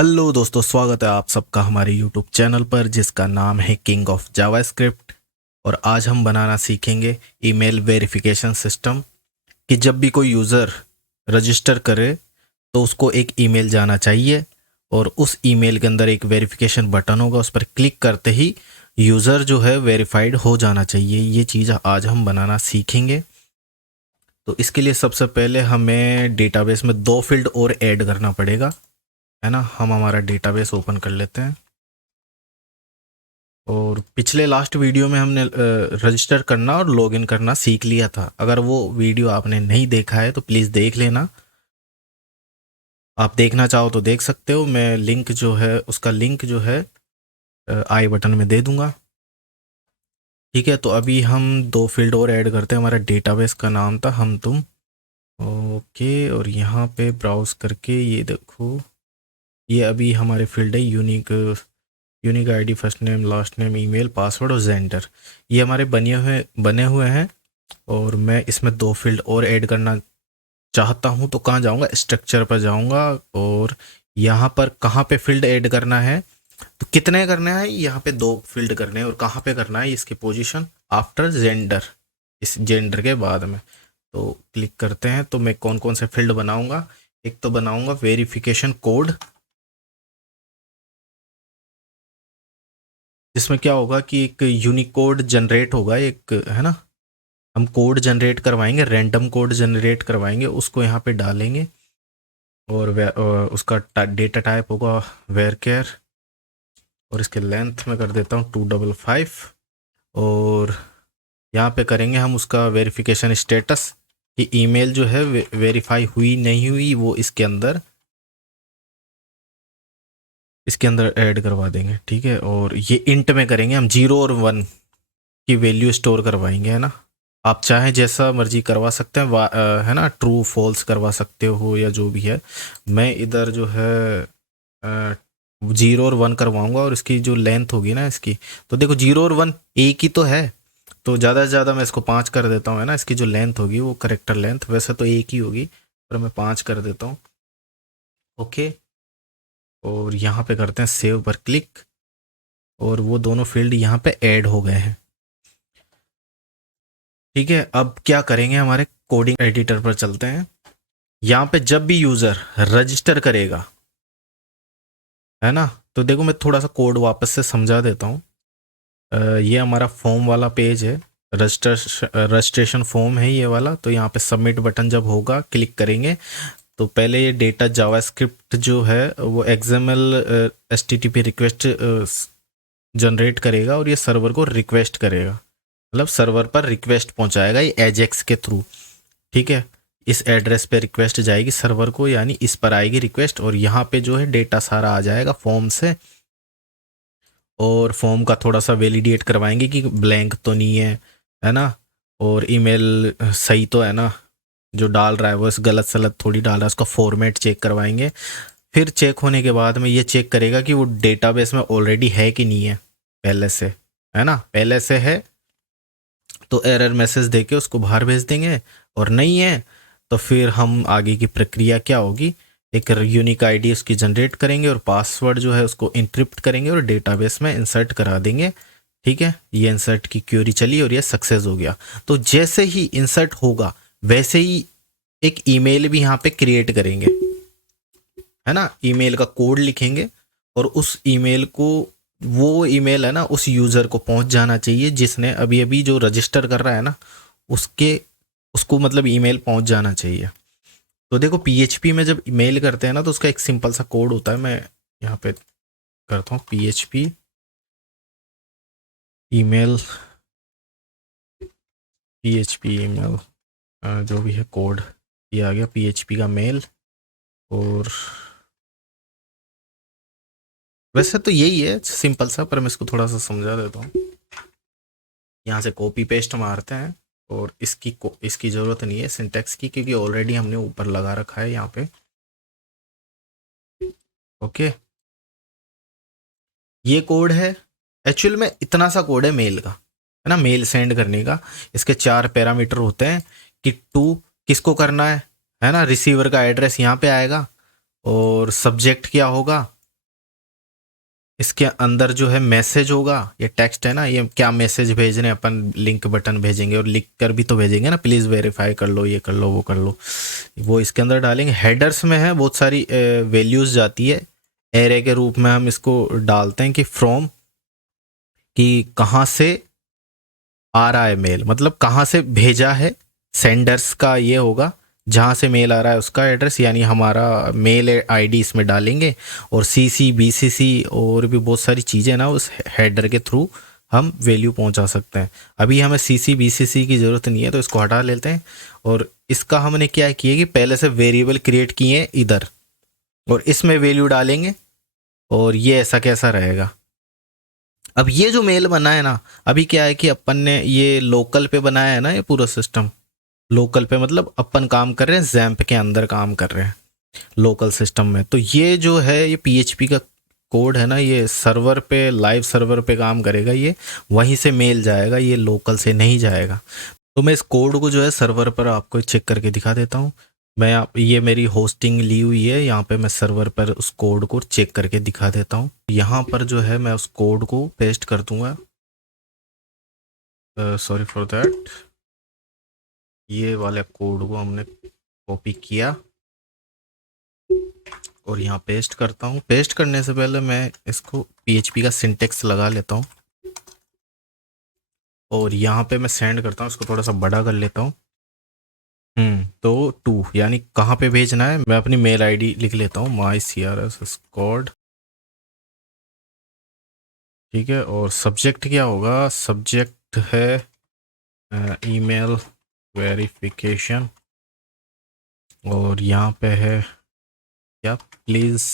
Hello दोस्तों, स्वागत है आप सबका हमारे यूट्यूब चैनल पर जिसका नाम है किंग ऑफ जावास्क्रिप्ट। और आज हम बनाना सीखेंगे ईमेल वेरिफिकेशन सिस्टम कि जब भी कोई यूज़र रजिस्टर करे तो उसको एक ईमेल जाना चाहिए और उस ईमेल के अंदर एक वेरिफिकेशन बटन होगा, उस पर क्लिक करते ही यूज़र जो है वेरीफाइड हो जाना चाहिए। ये चीज़ आज हम बनाना सीखेंगे। तो इसके लिए सबसे पहले हमें डेटाबेस में 2 फील्ड और ऐड करना पड़ेगा, है ना। हम हमारा डेटाबेस ओपन कर लेते हैं और पिछले लास्ट वीडियो में हमने रजिस्टर करना और लॉगिन करना सीख लिया था। अगर वो वीडियो आपने नहीं देखा है तो प्लीज़ देख लेना। आप देखना चाहो तो देख सकते हो। मैं लिंक जो है उसका लिंक जो है आई बटन में दे दूंगा। ठीक है, तो अभी हम 2 फील्ड और ऐड करते हैं। हमारा डेटाबेस का नाम था हम तुम। ओके, और यहाँ पे ब्राउज करके ये देखो, ये अभी हमारे फील्ड है unique ID, first name, last name, email, password और जेंडर। ये हमारे बने हुए हैं। और मैं इसमें 2 फील्ड और ऐड करना चाहता हूँ तो कहाँ जाऊँगा, स्ट्रक्चर पर जाऊँगा और यहाँ पर कहाँ पे फील्ड ऐड करना है, तो कितने करने हैं, यहाँ पे 2 फील्ड करने हैं। और कहाँ पे करना है, इसकी पोजीशन आफ्टर जेंडर, इस जेंडर के बाद में। तो क्लिक करते हैं। तो मैं कौन कौन से फील्ड बनाऊँगा, एक तो बनाऊँगा वेरिफिकेशन कोड, जिसमें क्या होगा कि एक यूनिकोड जनरेट होगा, एक, है ना। हम कोड जनरेट करवाएंगे, रैंडम कोड जनरेट करवाएंगे, उसको यहाँ पे डालेंगे और उसका डेटा टाइप होगा वेर केयर। और इसके लेंथ में कर देता हूँ 255। और यहाँ पे करेंगे हम उसका वेरिफिकेशन स्टेटस कि ईमेल जो है वेरीफाई हुई नहीं हुई, वो इसके अंदर ऐड करवा देंगे। ठीक है, और ये इंट में करेंगे हम 0 और 1 की वैल्यू स्टोर करवाएंगे, है ना। आप चाहें जैसा मर्जी करवा सकते हैं, है ना, ट्रू फॉल्स करवा सकते हो या जो भी है। मैं इधर जो है 0 और 1 करवाऊंगा। और इसकी जो लेंथ होगी ना इसकी, तो देखो 0 और 1 एक ही तो है, तो ज़्यादा से ज़्यादा मैं इसको 5 कर देता हूँ, है ना। इसकी जो लेंथ होगी वो करेक्टर लेंथ वैसे तो एक ही होगी, पर मैं 5 कर देता हूँ। ओके, और यहाँ पे करते हैं सेव पर क्लिक और वो दोनों फील्ड यहाँ पे ऐड हो गए हैं। ठीक है, अब क्या करेंगे, हमारे कोडिंग एडिटर पर चलते हैं। यहाँ पे जब भी यूज़र रजिस्टर करेगा, है ना, तो देखो मैं थोड़ा सा कोड वापस से समझा देता हूँ। ये हमारा फॉर्म वाला पेज है, रजिस्ट्रेशन फॉर्म है ये वाला। तो यहाँ पे सबमिट बटन जब होगा, क्लिक करेंगे तो पहले ये डेटा जावास्क्रिप्ट जो है वो XML HTTP रिक्वेस्ट जनरेट करेगा और ये सर्वर को रिक्वेस्ट करेगा, मतलब सर्वर पर रिक्वेस्ट पहुंचाएगा ये एजेक्स के थ्रू। ठीक है, इस एड्रेस पे रिक्वेस्ट जाएगी सर्वर को, यानी इस पर आएगी रिक्वेस्ट और यहाँ पे जो है डेटा सारा आ जाएगा फॉर्म से। और फॉर्म का थोड़ा सा वैलिडेट करवाएंगे कि ब्लैंक तो नहीं है ना, और ईमेल सही तो है ना, जो डाल रहा है वो इस गलत सलत थोड़ी डाल रहा है, उसका फॉर्मेट चेक करवाएंगे। फिर चेक होने के बाद में ये चेक करेगा कि वो डेटाबेस में ऑलरेडी है कि नहीं है पहले से, है ना। पहले से है तो एरर मैसेज देके उसको बाहर भेज देंगे, और नहीं है तो फिर हम आगे की प्रक्रिया क्या होगी, एक यूनिक आईडी उसकी जनरेट करेंगे और पासवर्ड जो है उसको इंक्रिप्ट करेंगे और डेटाबेस में इंसर्ट करा देंगे। ठीक है, ये इंसर्ट की क्वेरी चली और ये सक्सेस हो गया। तो जैसे ही इंसर्ट होगा वैसे ही एक ईमेल भी यहाँ पे क्रिएट करेंगे, है ना। ईमेल का कोड लिखेंगे और उस ईमेल को, वो ईमेल है ना, उस यूज़र को पहुंच जाना चाहिए जिसने अभी अभी जो रजिस्टर कर रहा है ना, उसको मतलब ईमेल पहुंच जाना चाहिए। तो देखो PHP में जब ईमेल करते हैं ना तो उसका एक सिंपल सा कोड होता है। मैं यहाँ पे करता हूँ PHP ईमेल, PHP ईमेल, जो भी है कोड, ये आ गया PHP का मेल। और वैसे तो यही है सिंपल सा, पर मैं इसको थोड़ा सा समझा देता हूँ। यहाँ से कॉपी पेस्ट मारते हैं और इसकी ज़रूरत नहीं है सिंटैक्स की, क्योंकि ऑलरेडी हमने ऊपर लगा रखा है यहाँ पे। ओके, ये कोड है, एक्चुअल में इतना सा कोड है मेल का, है ना, मेल सेंड करने का। इसके 4 पैरामीटर होते हैं कि टू किसको करना है ना, रिसीवर का एड्रेस यहाँ पे आएगा और सब्जेक्ट क्या होगा, इसके अंदर जो है मैसेज होगा, ये टेक्स्ट है ना, ये क्या मैसेज भेज रहे हैं अपन, लिंक बटन भेजेंगे और लिख कर भी तो भेजेंगे ना, प्लीज़ वेरीफाई कर लो, ये कर लो, वो कर लो, वो इसके अंदर डालेंगे। हेडर्स में है बहुत सारी वैल्यूज़ जाती है, एरे के रूप में हम इसको डालते हैं कि फ्रॉम, कि कहाँ से आ रहा है मेल, मतलब कहाँ से भेजा है, सेंडर्स का ये होगा, जहाँ से मेल आ रहा है उसका एड्रेस, यानी हमारा मेल आईडी इसमें डालेंगे, और सीसी बीसीसी और भी बहुत सारी चीज़ें ना उस हेडर के थ्रू हम वैल्यू पहुंचा सकते हैं। अभी हमें सीसी बीसीसी की ज़रूरत नहीं है तो इसको हटा लेते हैं। और इसका हमने क्या किया कि पहले से वेरिएबल क्रिएट किए हैं इधर, और इसमें वैल्यू डालेंगे, और ये ऐसा कैसा रहेगा। अब ये जो मेल बना है ना, अभी क्या है कि अपन ने ये लोकल पे बनाया है ना, ये पूरा सिस्टम लोकल पे, मतलब अपन काम कर रहे हैं जैम्प के अंदर काम कर रहे हैं लोकल सिस्टम में। तो ये जो है ये पीएचपी का कोड है ना, ये सर्वर पे, लाइव सर्वर पे काम करेगा, ये वहीं से मेल जाएगा, ये लोकल से नहीं जाएगा। तो मैं इस कोड को जो है सर्वर पर आपको चेक करके दिखा देता हूँ। मैं आप, ये मेरी होस्टिंग ली हुई है, यहाँ पे मैं सर्वर पर उस कोड को चेक करके दिखा देता हूँ। यहाँ पर जो है मैं उस कोड को पेस्ट कर दूंगा, सॉरी फॉर दैट, ये वाले कोड को हमने कॉपी किया और यहाँ पेस्ट करता हूँ। पेस्ट करने से पहले मैं इसको पीएचपी का सिंटेक्स लगा लेता हूँ, और यहाँ पे मैं सेंड करता हूँ, इसको थोड़ा सा बड़ा कर लेता हूँ। तो 2 यानी कहाँ पे भेजना है, मैं अपनी मेल आईडी लिख लेता हूँ, माई सी आर एस स्क्वाड, ठीक है। और सब्जेक्ट क्या होगा, सब्जेक्ट है ईमेल वेरिफिकेशन, और यहाँ पे है क्या, please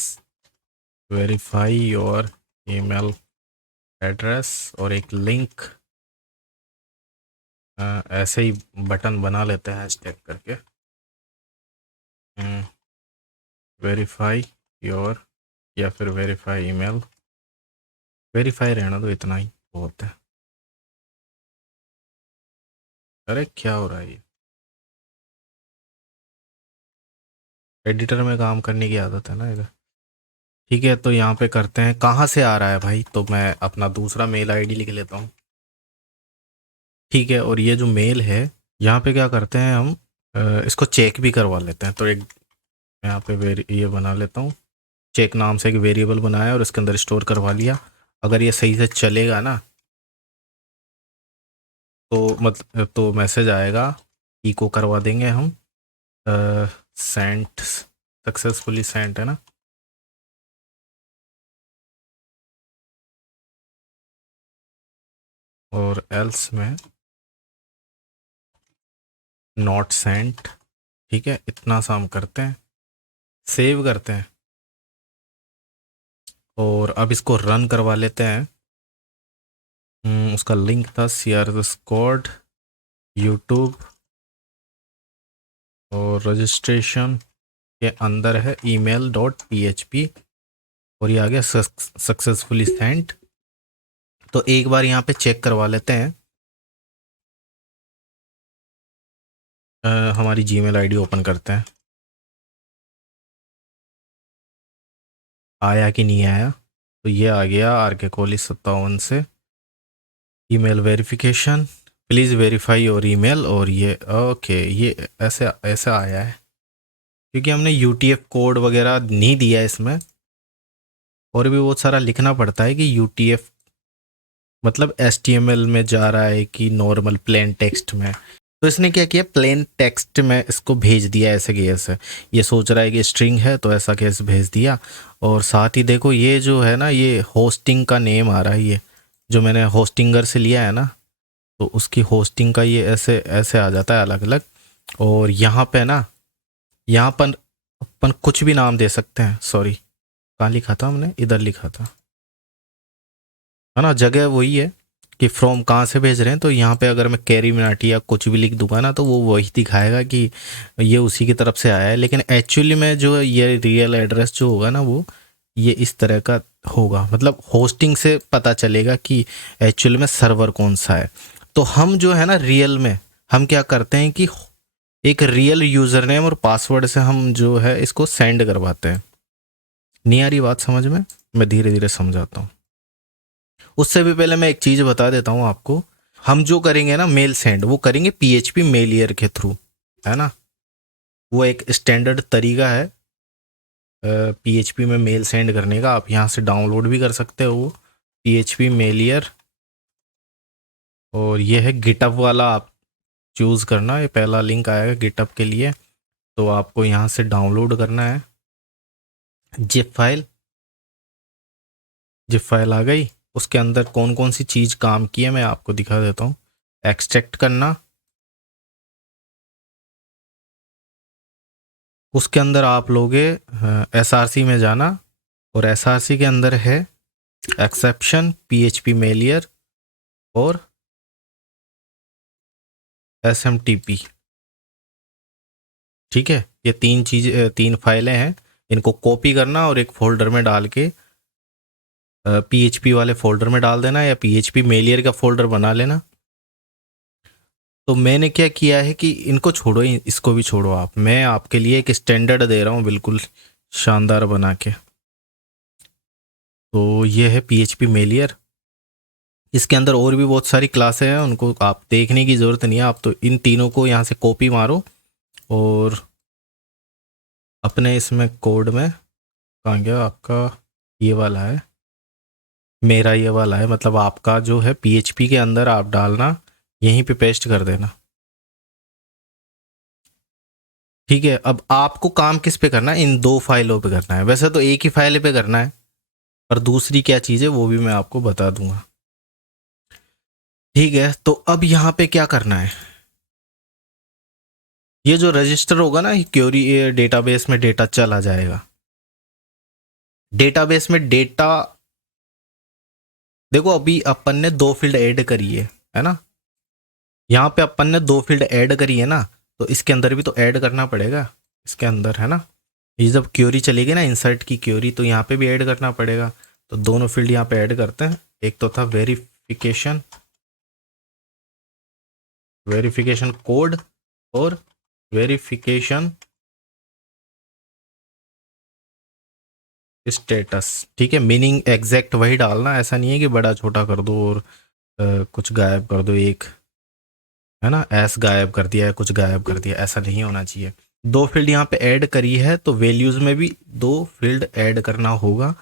verify your email address, और एक लिंक, ऐसे ही बटन बना लेते हैं हैशटैग करके, वेरीफाई योर, या फिर वेरीफाई ईमेल, वेरीफाई रहना तो इतना ही बहुत है। अरे क्या हो रहा है ये, एडिटर में काम करने की आदत है ना इधर। ठीक है, तो यहाँ पे करते हैं कहाँ से आ रहा है भाई, तो मैं अपना दूसरा मेल आईडी लिख लेता हूँ, ठीक है। और ये जो मेल है, यहाँ पे क्या करते हैं हम, इसको चेक भी करवा लेते हैं। तो एक यहाँ पे ये बना लेता हूँ, चेक नाम से एक वेरिएबल बनाया और इसके अंदर स्टोर करवा लिया। अगर ये सही से चलेगा ना, तो मतलब तो मैसेज आएगा, इको करवा देंगे हम, सेंट सक्सेसफुली सेंट, है ना। और एल्स में नॉट सेंट, ठीक है। इतना सा हम करते हैं, सेव करते हैं, और अब इसको रन करवा लेते हैं। उसका लिंक था CR स्क्वाड यूट्यूब, और रजिस्ट्रेशन के अंदर है email.php, और ये आ गया सक्सेसफुली सेंट। तो एक बार यहाँ पे चेक करवा लेते हैं, हमारी जीमेल आईडी ओपन करते हैं, आया कि नहीं आया। तो ये आ गया RK कोहली 57 से, email verification, please verify your email, और ये ओके, ये ऐसे ऐसे आया है क्योंकि हमने UTF कोड वगैरह नहीं दिया है इसमें, और भी बहुत सारा लिखना पड़ता है कि UTF मतलब HTML में जा रहा है कि नॉर्मल प्लेन टेक्स्ट में। तो इसने क्या किया, प्लेन टेक्स्ट में इसको भेज दिया ऐसे केस है, ये सोच रहा है कि स्ट्रिंग है तो ऐसा केस भेज दिया। और साथ ही देखो ये जो है ना, ये होस्टिंग का नेम आ रहा है, ये जो मैंने होस्टिंगर से लिया है ना, तो उसकी होस्टिंग का ये ऐसे ऐसे आ जाता है अलग अलग। और यहाँ पे ना, यहाँ पर अपन कुछ भी नाम दे सकते हैं, सॉरी कहाँ लिखा था हमने, इधर लिखा था, है ना, जगह वही है कि फ्रॉम कहाँ से भेज रहे हैं। तो यहाँ पे अगर मैं कैरी मिनाटी या कुछ भी लिख दूंगा ना, तो वो वही दिखाएगा कि ये उसी की तरफ से आया है। लेकिन एक्चुअली में जो ये रियल एड्रेस जो होगा ना, वो ये इस तरह का होगा, मतलब होस्टिंग से पता चलेगा कि एक्चुअली में सर्वर कौन सा है। तो हम जो है ना रियल में, हम क्या करते हैं कि एक रियल यूज़र नेम और पासवर्ड से हम जो है इसको सेंड करवाते हैं। नहीं आ रही बात समझ में, मैं धीरे धीरे समझाता हूँ। उससे भी पहले मैं एक चीज़ बता देता हूँ आपको। हम जो करेंगे ना मेल सेंड, वो करेंगे पीएचपी मेलियर के थ्रू, है ना। वो एक स्टैंडर्ड तरीका है पीएचपी में मेल सेंड करने का। आप यहाँ से डाउनलोड भी कर सकते हो पीएचपी मेलियर। और ये है गिटअप वाला, आप चूज़ करना। ये पहला लिंक आएगा गिटअप के लिए, तो आपको यहाँ से डाउनलोड करना है जिप फाइल। जिप फाइल आ गई, उसके अंदर कौन कौन सी चीज़ काम की है मैं आपको दिखा देता हूँ। एक्सट्रैक्ट करना, उसके अंदर आप लोगे एसआरसी में जाना, और एसआरसी के अंदर है एक्सेप्शन, पीएचपी मेलियर और एसएमटीपी। ठीक है, ये तीन फाइलें हैं। इनको कॉपी करना और एक फोल्डर में डाल के पीएचपी वाले फोल्डर में डाल देना, या पीएचपी मेलियर का फोल्डर बना लेना। तो मैंने क्या किया है कि इनको छोड़ो, इसको भी छोड़ो आप, मैं आपके लिए एक स्टैंडर्ड दे रहा हूँ बिल्कुल शानदार बना के। तो ये है पीएचपी मेलियर। इसके अंदर और भी बहुत सारी क्लासें हैं, उनको आप देखने की ज़रूरत नहीं है। आप तो इन तीनों को यहाँ से कॉपी मारो और अपने इसमें कोड में, कहाँ गया आपका, ये वाला है मेरा, ये वाला है, मतलब आपका जो है पीएचपी के अंदर आप डालना, यहीं पे पेस्ट कर देना। ठीक है, अब आपको काम किस पे करना है, इन दो फाइलों पे करना है। वैसे तो एक ही फाइल पे करना है, पर दूसरी क्या चीज़ है वो भी मैं आपको बता दूंगा। ठीक है, तो अब यहाँ पे क्या करना है, ये जो रजिस्टर होगा ना, क्वेरी डेटाबेस में डेटा चला जाएगा। डेटाबेस में डेटा, देखो अभी अपन ने दो फील्ड ऐड करी है ना। यहाँ पे अपन ने दो फील्ड ऐड करी है ना, तो इसके अंदर भी तो ऐड करना पड़ेगा इसके अंदर, है ना। ये जब क्वेरी चलेगी ना, इंसर्ट की क्वेरी, तो यहाँ पे भी ऐड करना पड़ेगा। तो दोनों फील्ड यहाँ पे ऐड करते हैं। एक तो था वेरिफिकेशन, वेरिफिकेशन कोड और वेरिफिकेशन स्टेटस। ठीक है, मीनिंग एग्जैक्ट वही डालना, ऐसा नहीं है कि बड़ा छोटा कर दो और कुछ गायब कर दो एक, है ना, एस गायब कर दिया है, कुछ गायब कर दिया, ऐसा नहीं होना चाहिए। दो फील्ड यहाँ पे ऐड करी है, तो वैल्यूज़ में भी दो फील्ड ऐड करना होगा।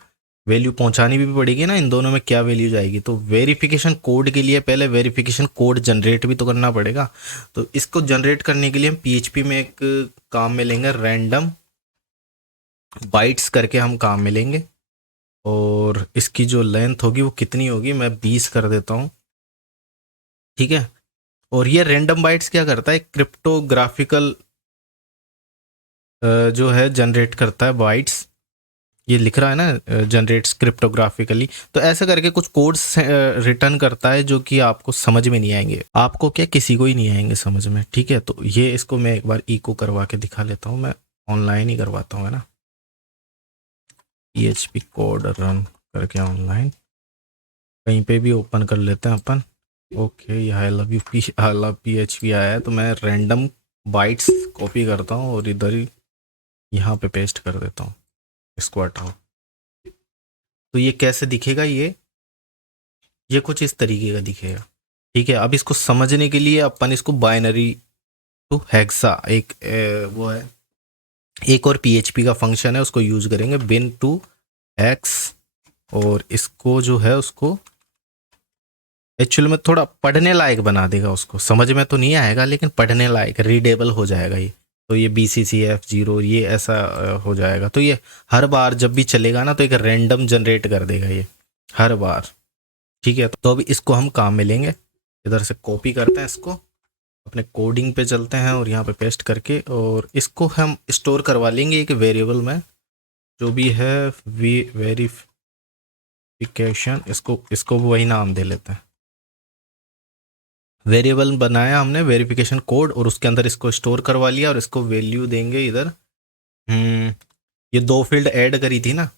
वैल्यू पहुंचानी भी पड़ेगी ना, इन दोनों में क्या वैल्यू जाएगी। तो वेरिफिकेशन कोड के लिए पहले वेरिफिकेशन कोड जनरेट भी तो करना पड़ेगा। तो इसको जनरेट करने के लिए हम पीएचपी में एक काम में लेंगे, रैंडम बाइट्स करके हम काम में लेंगे। और इसकी जो लेंथ होगी वो कितनी होगी, मैं 20 कर देता हूँ। ठीक है, और ये रैंडम बाइट्स क्या करता है, क्रिप्टोग्राफिकल जो है जनरेट करता है बाइट्स। ये लिख रहा है ना जनरेट्स क्रिप्टोग्राफिकली, तो ऐसे करके कुछ कोड्स रिटर्न करता है जो कि आपको समझ में नहीं आएंगे, आपको क्या किसी को ही नहीं आएंगे समझ में। ठीक है, तो ये इसको मैं एक बार इको करवा के दिखा लेता हूँ, मैं ऑनलाइन ही करवाता हूँ, है ना। PHP कोड रन करके ऑनलाइन कहीं पे भी ओपन कर लेते हैं अपन। ओके, ये आई लव PHP आया है, तो मैं रैंडम बाइट्स कॉपी करता हूँ और इधर ही यहाँ पे पेस्ट कर देता हूँ। इसको हटाओ। तो ये कैसे दिखेगा, ये कुछ इस तरीके का दिखेगा। ठीक है, अब इसको समझने के लिए अपन इसको बाइनरी टू हेक्सा, एक वो है, एक और पीएचपी का फंक्शन है, उसको यूज करेंगे, बिन टू हेक्स। और इसको जो है उसको एक्चुअल में थोड़ा पढ़ने लायक बना देगा, उसको समझ में तो नहीं आएगा लेकिन पढ़ने लायक, रीडेबल हो जाएगा ये। तो ये BCCF0 ये ऐसा हो जाएगा। तो ये हर बार जब भी चलेगा ना, तो एक रैंडम जनरेट कर देगा ये हर बार। ठीक है, तो अभी इसको हम काम में लेंगे। इधर से कॉपी करते हैं इसको, अपने कोडिंग पे चलते हैं और यहाँ पे पेस्ट करके, और इसको हम स्टोर करवा लेंगे एक वेरिएबल में, जो भी है वेरिफिकेशन, इसको इसको वही नाम दे लेते हैं। वेरिएबल बनाया हमने वेरिफिकेशन कोड, और उसके अंदर इसको स्टोर करवा लिया, और इसको वैल्यू देंगे इधर। ये दो फील्ड ऐड करी थी ना,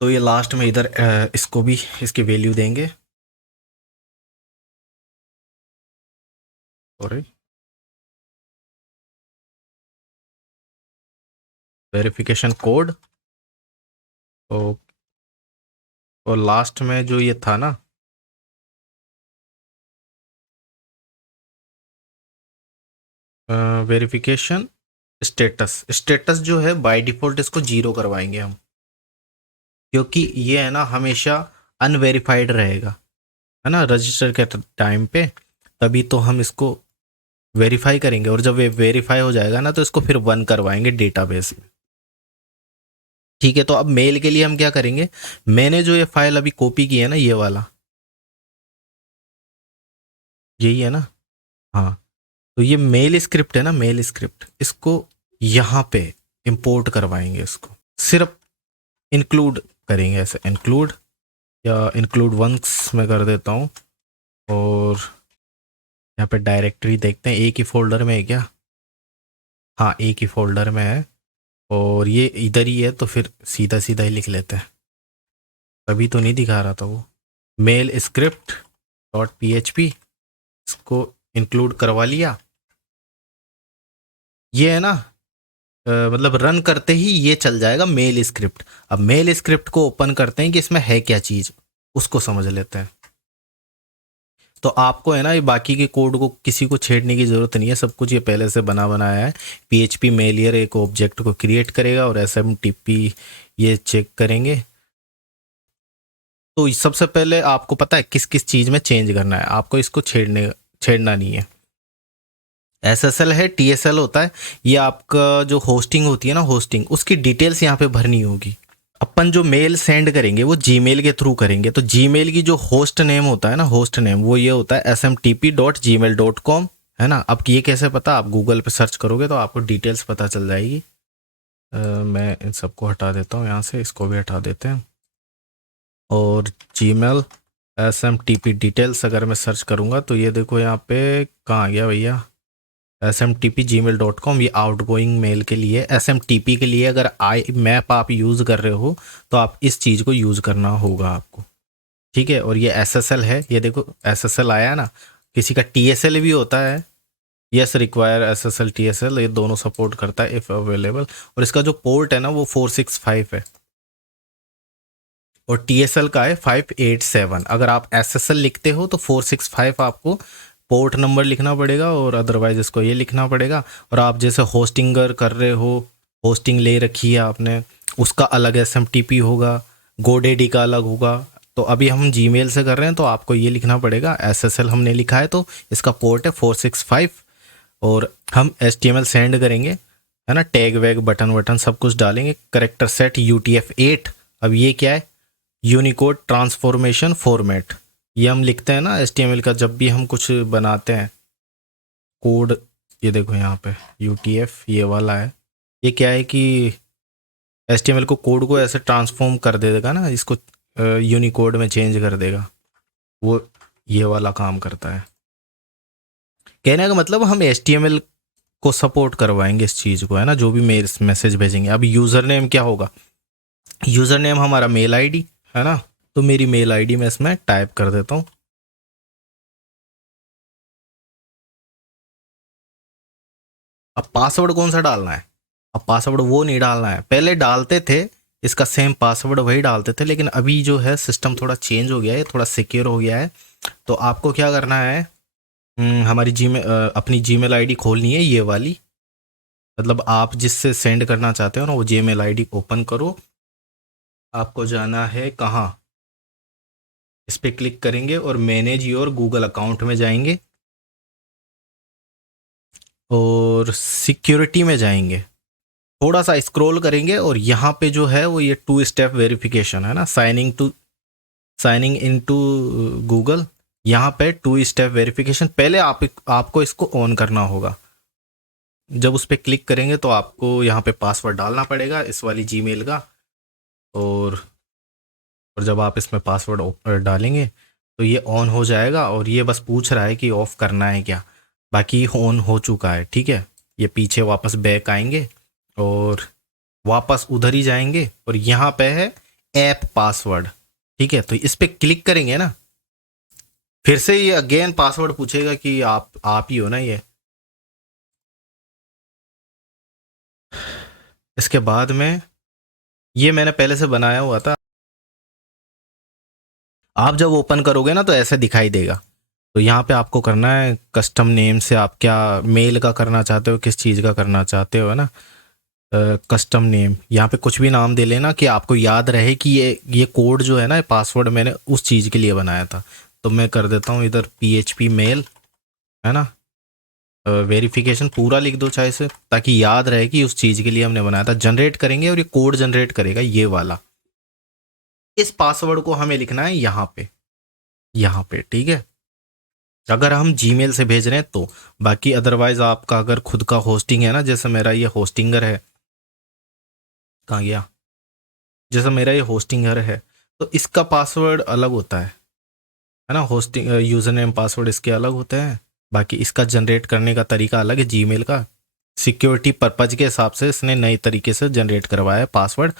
तो ये लास्ट में इधर इसको भी इसकी वैल्यू देंगे। Sorry, verification code. और लास्ट में जो ये था ना, वेरिफिकेशन स्टेटस, स्टेटस जो है बाय डिफ़ॉल्ट इसको ज़ीरो करवाएँगे हम, क्योंकि ये है ना हमेशा अनवेरिफाइड रहेगा, है ना रजिस्टर के टाइम पे। तभी तो हम इसको वेरीफाई करेंगे, और जब ये वेरीफाई हो जाएगा ना तो इसको फिर वन करवाएंगे डेटाबेस में। ठीक है, तो अब मेल के लिए हम क्या करेंगे, मैंने जो ये फाइल अभी कॉपी की है ना, ये वाला, यही है ना, हाँ। तो ये मेल स्क्रिप्ट है ना, मेल स्क्रिप्ट, इसको यहाँ पे इंपोर्ट करवाएंगे, इसको सिर्फ इंक्लूड करेंगे, ऐसे इंक्लूड या इंक्लूड वंस में कर देता हूँ। और यहाँ पे डायरेक्टरी देखते हैं, एक ही फोल्डर में है क्या, हाँ एक ही फोल्डर में है, और ये इधर ही है, तो फिर सीधा सीधा ही लिख लेते हैं। तभी तो नहीं दिखा रहा था वो, mail script dot P H P, इसको इंक्लूड करवा लिया। ये है ना, मतलब रन करते ही ये चल जाएगा मेल स्क्रिप्ट। अब मेल स्क्रिप्ट को ओपन करते हैं कि इसमें है क्या चीज़, उसको समझ लेते हैं। तो आपको है ना ये बाकी के कोड को किसी को छेड़ने की ज़रूरत नहीं है, सब कुछ ये पहले से बना बनाया है। PHP मेलियर एक ऑब्जेक्ट को क्रिएट करेगा और SMTP ये चेक करेंगे। तो सबसे पहले आपको पता है किस किस चीज़ में चेंज करना है, आपको इसको छेड़ना नहीं है। SSL है, TSL होता है, ये आपका जो होस्टिंग होती है ना, होस्टिंग, उसकी डिटेल्स यहाँ पे भरनी होगी। अपन जो मेल सेंड करेंगे वो जीमेल के थ्रू करेंगे, तो जीमेल की जो होस्ट नेम होता है ना, होस्ट नेम वो ये होता है smtp.gmail.com, है ना। अब ये कैसे पता, आप गूगल पे सर्च करोगे तो आपको डिटेल्स पता चल जाएगी। मैं इन सबको हटा देता हूँ यहाँ से, इसको भी हटा देते हैं। और जीमेल SMTP डिटेल्स अगर मैं सर्च करूँगा तो ये देखो यहाँ पे कहाँ आ गया भैया, smtp@gmail.com, ये आउट गोइंग मेल के लिए। SMTP के लिए अगर आई मैप आप यूज़ कर रहे हो तो आप इस चीज़ को यूज़ करना होगा आपको, ठीक है। और ये SSL है, ये देखो SSL आया ना, किसी का TSL भी होता है, यस रिक्वायर SSL TSL, ये दोनों सपोर्ट करता है इफ़ अवेलेबल। और इसका जो पोर्ट है ना वो 465 है, और TSL का है 587। अगर आप SSL लिखते हो तो 465 आपको पोर्ट नंबर लिखना पड़ेगा, और अदरवाइज इसको ये लिखना पड़ेगा। और आप जैसे होस्टिंगर कर रहे हो, होस्टिंग ले रखी है आपने, उसका अलग SMTP होगा, GoDaddy का अलग होगा। तो अभी हम Gmail से कर रहे हैं तो आपको ये लिखना पड़ेगा, SSL हमने लिखा है तो इसका पोर्ट है 465। और हम HTML सेंड करेंगे, है ना, टैग वैग बटन वटन सब कुछ डालेंगे, करेक्टर सेट UTF-8। अब ये क्या है, यूनिकोड ट्रांसफॉर्मेशन फॉर्मेट, ये हम लिखते हैं ना HTML का जब भी हम कुछ बनाते हैं कोड। ये देखो यहाँ पे UTF ये वाला है, ये क्या है कि HTML को कोड को ऐसे ट्रांसफॉर्म कर देगा ना, इसको यूनिकोड में चेंज कर देगा, वो ये वाला काम करता है। कहने का मतलब हम HTML को सपोर्ट करवाएंगे इस चीज़ को, है ना, जो भी मेल मैसेज भेजेंगे। अब यूज़र नेम क्या होगा, यूज़र नेम हमारा मेल आईडी है ना, तो मेरी मेल आईडी मैं इसमें टाइप कर देता हूँ। अब पासवर्ड कौन सा डालना है, अब पासवर्ड वो नहीं डालना है, पहले डालते थे इसका सेम पासवर्ड वही डालते थे, लेकिन अभी जो है सिस्टम थोड़ा चेंज हो गया है, थोड़ा सिक्योर हो गया है। तो आपको क्या करना है, हमारी अपनी जीमेल आईडी खोलनी है, ये वाली, मतलब आप जिससे सेंड करना चाहते हो ना वो जीमेल आईडी ओपन करो। आपको जाना है कहाँ, इस पर क्लिक करेंगे और मैनेज योर गूगल अकाउंट में जाएंगे, और सिक्योरिटी में जाएंगे, थोड़ा सा स्क्रॉल करेंगे, और यहाँ पे जो है वो ये 2 स्टेप वेरिफिकेशन है ना, साइनिंग इन टू गूगल, यहाँ पे 2 स्टेप वेरिफिकेशन, पहले आपको इसको ऑन करना होगा। जब उस पर क्लिक करेंगे तो आपको यहाँ पे पासवर्ड डालना पड़ेगा इस वाली जीमेल का। और जब आप इसमें पासवर्ड डालेंगे तो ये ऑन हो जाएगा, और ये बस पूछ रहा है कि ऑफ़ करना है क्या, बाकी ऑन हो चुका है, ठीक है। ये पीछे वापस बैक आएंगे और वापस उधर ही जाएंगे, और यहाँ पे है ऐप पासवर्ड, ठीक है। तो इस पर क्लिक करेंगे ना, फिर से ये अगेन पासवर्ड पूछेगा कि आप ही हो ना ये। इसके बाद में ये मैंने पहले से बनाया हुआ था, आप जब ओपन करोगे ना तो ऐसे दिखाई देगा। तो यहाँ पे आपको करना है कस्टम नेम से, आप क्या मेल का करना चाहते हो, किस चीज़ का करना चाहते हो, है ना। कस्टम नेम यहाँ पे कुछ भी नाम दे लेना कि आपको याद रहे कि ये कोड जो है ना, पासवर्ड मैंने उस चीज़ के लिए बनाया था। तो मैं कर देता हूँ इधर PHP मेल, है ना। वेरिफिकेशन पूरा लिख दो चाहे से, ताकि याद रहे कि उस चीज़ के लिए हमने बनाया था। जनरेट करेंगे और ये कोड जनरेट करेगा ये वाला। इस पासवर्ड को हमें लिखना है यहाँ पे, ठीक है। अगर हम जीमेल से भेज रहे हैं तो, बाकी अदरवाइज आपका अगर खुद का होस्टिंग है ना, जैसे मेरा ये होस्टिंगर है, कहाँ गया, जैसा मेरा ये होस्टिंगर है तो इसका पासवर्ड अलग होता है ना। होस्टिंग यूज़र नेम पासवर्ड इसके अलग होते हैं, बाकी इसका जनरेट करने का तरीका अलग है जीमेल का। सिक्योरिटी पर्पज के हिसाब से इसने नए तरीके से जनरेट करवाया है पासवर्ड।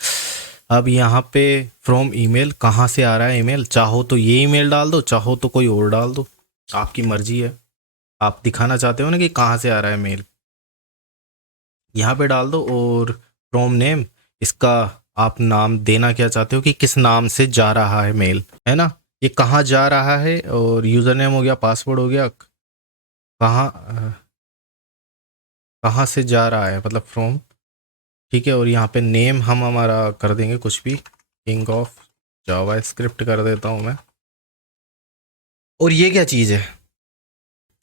अब यहाँ पे फ्रॉम ईमेल, कहाँ से आ रहा है ईमेल, चाहो तो ये ईमेल डाल दो, चाहो तो कोई और डाल दो, आपकी मर्जी है। आप दिखाना चाहते हो ना कि कहाँ से आ रहा है मेल, यहाँ पे डाल दो। और फ्रॉम नेम, इसका आप नाम देना क्या चाहते हो कि किस नाम से जा रहा है मेल, है ना, ये कहाँ जा रहा है। और यूज़र नेम हो गया, पासवर्ड हो गया, कहाँ कहाँ से जा रहा है मतलब फ्रॉम, ठीक है। और यहाँ पे नेम हम हमारा कर देंगे कुछ भी, किंग ऑफ जावा स्क्रिप्ट कर देता हूँ मैं। और ये क्या चीज़ है,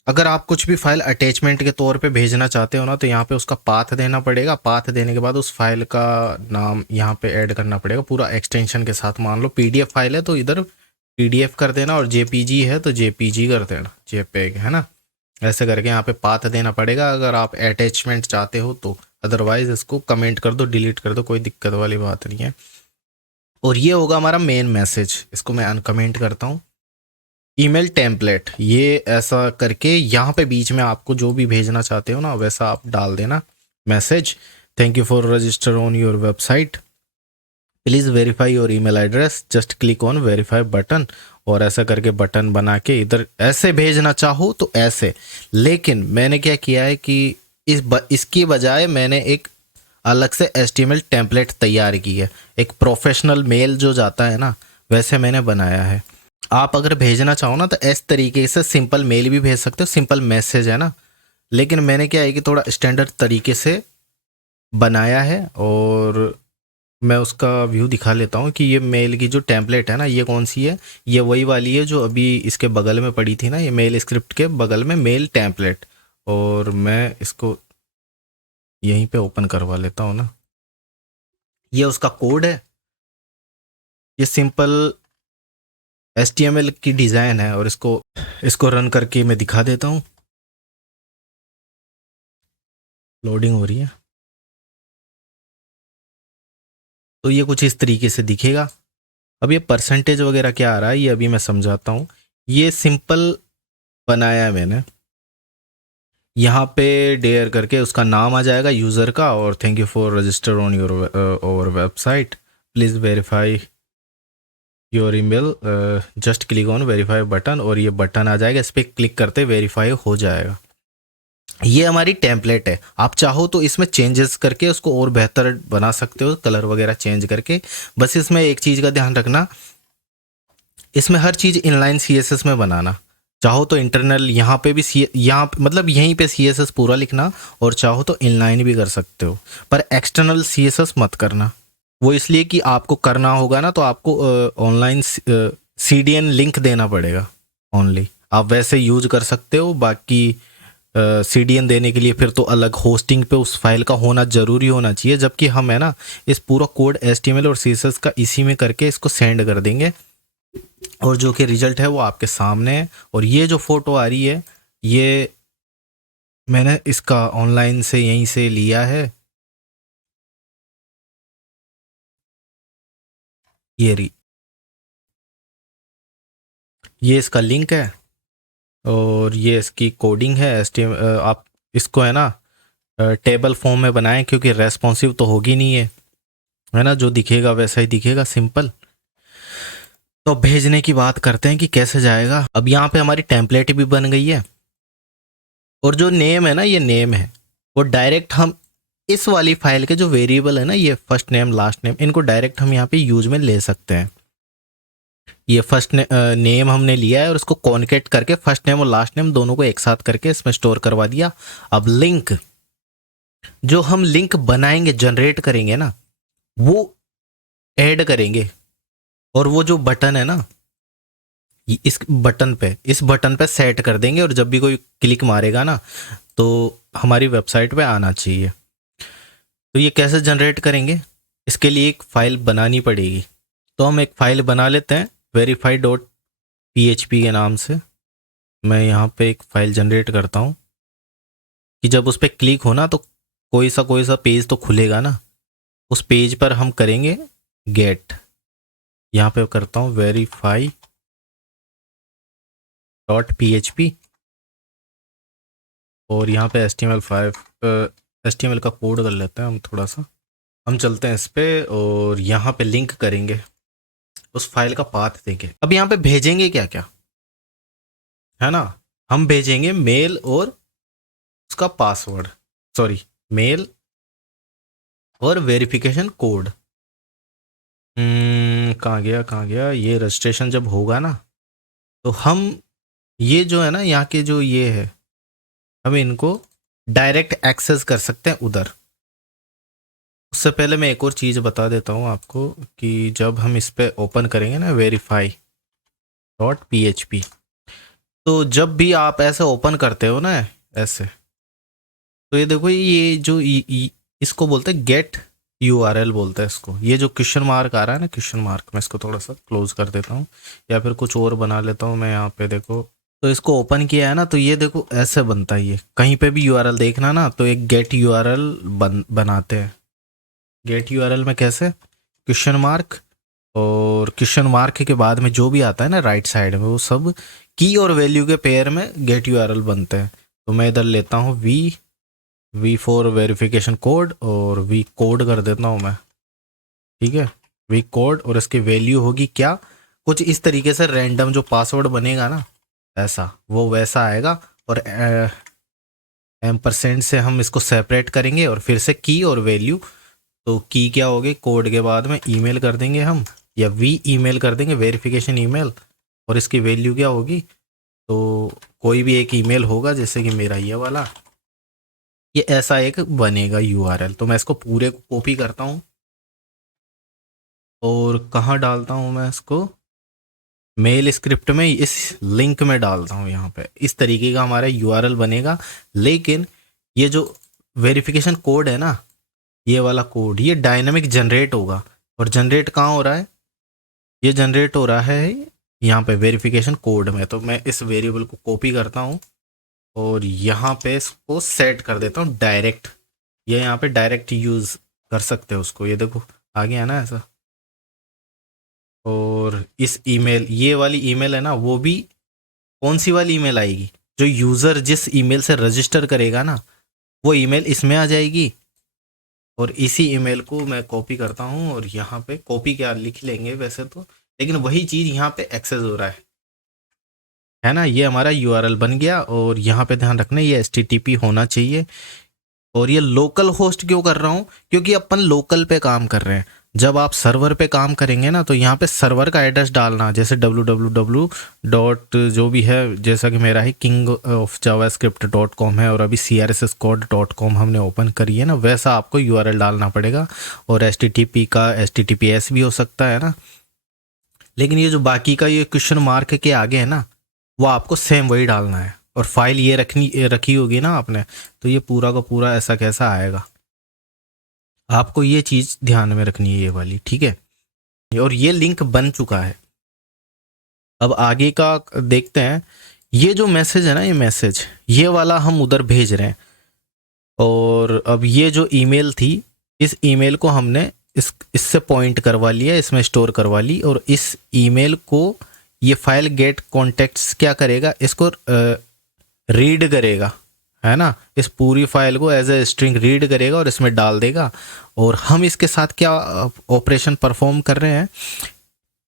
अगर आप कुछ भी फाइल अटैचमेंट के तौर पे भेजना चाहते हो ना, तो यहाँ पे उसका पाथ देना पड़ेगा। पाथ देने के बाद उस फाइल का नाम यहाँ पे ऐड करना पड़ेगा पूरा एक्सटेंशन के साथ। मान लो PDF फाइल है तो इधर PDF कर देना, और JPG है तो JPG कर देना, JPEG, है ना। ऐसे करके यहाँ पे पाथ देना पड़ेगा अगर आप अटैचमेंट चाहते हो तो। अदरवाइज इसको कमेंट कर दो, डिलीट कर दो, कोई दिक्कत वाली बात नहीं है। और ये होगा हमारा मेन मैसेज, इसको मैं अनकमेंट करता हूँ। ईमेल टेम्पलेट, ये ऐसा करके यहाँ पे बीच में आपको जो भी भेजना चाहते हो ना वैसा आप डाल देना message. Thank you for register on your website, please verify your email address, just click on verify button. और ऐसा करके बटन बना के इधर ऐसे भेजना चाहो तो ऐसे। लेकिन मैंने क्या किया है कि इसकी बजाय मैंने एक अलग से HTML टेम्पलेट तैयार की है, एक प्रोफेशनल मेल जो जाता है ना वैसे मैंने बनाया है। आप अगर भेजना चाहो ना तो इस तरीके से सिंपल मेल भी भेज सकते हो, सिंपल मैसेज है ना। लेकिन मैंने क्या है कि थोड़ा स्टैंडर्ड तरीके से बनाया है। और मैं उसका व्यू दिखा लेता हूँ कि ये मेल की जो टेम्पलेट है ना, ये कौन सी है। ये वही वाली है जो अभी इसके बगल में पड़ी थी ना, ये मेल स्क्रिप्ट के बगल में मेल टेम्पलेट। और मैं इसको यहीं पे ओपन करवा लेता हूँ ना, ये उसका कोड है। ये सिंपल HTML की डिज़ाइन है, और इसको रन करके मैं दिखा देता हूँ। लोडिंग हो रही है तो ये कुछ इस तरीके से दिखेगा। अब ये परसेंटेज वगैरह क्या आ रहा है ये अभी मैं समझाता हूँ। ये सिंपल बनाया है मैंने, यहाँ पे डेयर करके उसका नाम आ जाएगा यूज़र का, और thank you for register on your website, please verify your email, just click on verify button. और ये बटन आ जाएगा, इस पर क्लिक करते वेरीफाई हो जाएगा। ये हमारी टेम्पलेट है। आप चाहो तो इसमें चेंजेस करके उसको और बेहतर बना सकते हो, कलर वगैरह चेंज करके। बस इसमें एक चीज़ का ध्यान रखना, इसमें हर चीज़ इनलाइन CSS में बनाना। चाहो तो इंटरनल यहाँ पे भी यहाँ मतलब यहीं पे CSS पूरा लिखना, और चाहो तो इनलाइन भी कर सकते हो, पर एक्सटर्नल CSS मत करना। वो इसलिए कि आपको करना होगा ना तो आपको ऑनलाइन CDN लिंक देना पड़ेगा ओनली। आप वैसे यूज कर सकते हो, बाकी CDN देने के लिए फिर तो अलग होस्टिंग पे उस फाइल का होना ज़रूरी होना चाहिए। जबकि हम है ना इस पूरा कोड HTML और CSS का इसी में करके इसको सेंड कर देंगे, और जो कि रिजल्ट है वो आपके सामने है। और ये जो फ़ोटो आ रही है ये मैंने इसका ऑनलाइन से यहीं से लिया है, ये इसका लिंक है, और ये इसकी कोडिंग है। आप इसको है ना टेबल फॉर्म में बनाएं, क्योंकि रेस्पॉन्सिव तो होगी नहीं है ना, जो दिखेगा वैसा ही दिखेगा, सिंपल। तो भेजने की बात करते हैं कि कैसे जाएगा। अब यहाँ पे हमारी टेम्पलेट भी बन गई है, और जो नेम है ना, ये नेम है वो डायरेक्ट हम इस वाली फाइल के जो वेरिएबल है ना, ये फर्स्ट नेम लास्ट नेम, इनको डायरेक्ट हम यहाँ पे यूज में ले सकते हैं। ये फर्स्ट नेम हमने लिया है और उसको कॉन्केट करके फर्स्ट नेम और लास्ट नेम दोनों को एक साथ करके इसमें स्टोर करवा दिया। अब लिंक, जो हम लिंक बनाएंगे जनरेट करेंगे ना, वो ऐड करेंगे। और वो जो बटन है ना, इस बटन पे सेट कर देंगे और जब भी कोई क्लिक मारेगा ना तो हमारी वेबसाइट पे आना चाहिए। तो ये कैसे जनरेट करेंगे, इसके लिए एक फ़ाइल बनानी पड़ेगी। तो हम एक फ़ाइल बना लेते हैं verify.php के नाम से। मैं यहाँ पे एक फ़ाइल जनरेट करता हूँ कि जब उस पर क्लिक हो ना तो कोई सा पेज तो खुलेगा ना, उस पेज पर हम करेंगे गेट। यहाँ पे करता हूँ verify.php और यहाँ पे HTML का कोड कर लेते हैं हम थोड़ा सा। हम चलते हैं इस पे और यहाँ पे लिंक करेंगे, उस फाइल का पाथ देंगे। अब यहाँ पे भेजेंगे क्या क्या, है ना, हम भेजेंगे मेल और उसका पासवर्ड, सॉरी मेल और वेरिफिकेशन कोड। कहाँ गया, ये रजिस्ट्रेशन जब होगा ना तो हम ये जो है ना यहाँ के जो ये है, हम इनको डायरेक्ट एक्सेस कर सकते हैं उधर। उससे पहले मैं एक और चीज़ बता देता हूँ आपको कि जब हम इस पे ओपन करेंगे ना verify.php, तो जब भी आप ऐसे ओपन करते हो ना ऐसे, तो ये देखो ये जो इसको बोलते हैं गेट URL बोलते हैं इसको। ये जो क्वेश्चन मार्क आ रहा है ना, क्वेश्चन मार्क, मैं इसको थोड़ा सा क्लोज कर देता हूँ या फिर कुछ और बना लेता हूँ मैं यहाँ पे। देखो तो इसको ओपन किया है ना, तो ये देखो ऐसे बनता है। ये कहीं पे भी URL देखना ना तो एक गेट URL बनाते हैं। गेट URL में कैसे, क्वेश्चन मार्क और क्वेश्चन मार्क के बाद में जो भी आता है ना राइट साइड में, वो सब की और वैल्यू के पेयर में गेट URL बनते हैं। तो मैं इधर लेता हूँ V फॉर वेरिफिकेशन कोड और V कोड कर देता हूँ मैं, ठीक है, V कोड। और इसकी वैल्यू होगी क्या, कुछ इस तरीके से रैंडम जो पासवर्ड बनेगा ना ऐसा, वो वैसा आएगा। और %, से हम इसको सेपरेट करेंगे और फिर से की और वैल्यू। तो की क्या होगी, कोड के बाद में ईमेल कर देंगे हम, या V ईमेल कर देंगे, वेरिफिकेशन ईमेल। और इसकी वैल्यू क्या होगी, तो कोई भी एक ईमेल होगा, जैसे कि मेरा ये वाला, ये ऐसा एक बनेगा URL। तो मैं इसको पूरे को कॉपी करता हूँ और कहाँ डालता हूँ मैं इसको, मेल स्क्रिप्ट में, इस लिंक में डालता हूँ यहाँ पे। इस तरीके का हमारा URL बनेगा। लेकिन ये जो वेरिफिकेशन कोड है ना, ये वाला कोड, ये डायनामिक जनरेट होगा। और जनरेट कहाँ हो रहा है, ये जनरेट हो रहा है यहाँ पे वेरिफिकेशन कोड में। तो मैं इस वेरिएबल को कॉपी करता हूँ और यहाँ पे इसको सेट कर देता हूँ डायरेक्ट। ये यहाँ पे डायरेक्ट यूज़ कर सकते हो उसको, ये देखो आ गया ना ऐसा। और इस ईमेल, ये वाली ईमेल है ना, वो भी कौन सी वाली ईमेल आएगी, जो यूज़र जिस ईमेल से रजिस्टर करेगा ना, वो ईमेल इसमें आ जाएगी। और इसी ईमेल को मैं कॉपी करता हूँ और यहाँ पे कॉपी क्या लिख लेंगे वैसे तो, लेकिन वही चीज़ यहाँ पे एक्सेस हो रहा है ना। ये हमारा URL बन गया। और यहाँ पे ध्यान रखना ये HTTP होना चाहिए। और ये लोकल होस्ट क्यों कर रहा हूँ, क्योंकि अपन लोकल पे काम कर रहे हैं। जब आप सर्वर पे काम करेंगे ना तो यहाँ पे सर्वर का एड्रेस डालना, जैसे www. जो भी है, जैसा कि मेरा है kingofjavascript.com है और अभी crsscode.com हमने ओपन करी है ना, वैसा आपको URL डालना पड़ेगा। और HTTP का HTTPS भी हो सकता है ना। लेकिन ये जो बाकी का ये क्वेश्चन मार्क के आगे है ना, वो आपको सेम वही डालना है। और फाइल ये रखी होगी ना आपने, तो ये पूरा का पूरा ऐसा कैसा आएगा, आपको ये चीज़ ध्यान में रखनी है, ये वाली, ठीक है। और ये लिंक बन चुका है। अब आगे का देखते हैं। ये जो मैसेज है ना, ये मैसेज, ये वाला हम उधर भेज रहे हैं। और अब ये जो ईमेल थी, इस ईमेल को हमने इससे पॉइंट करवा लिया, इसमें स्टोर करवा ली। और इस ईमेल को ये फाइल गेट कॉन्टेक्ट्स क्या करेगा, इसको रीड करेगा, है ना। इस पूरी फाइल को एज ए स्ट्रिंग रीड करेगा और इसमें डाल देगा। और हम इसके साथ क्या ऑपरेशन परफॉर्म कर रहे हैं,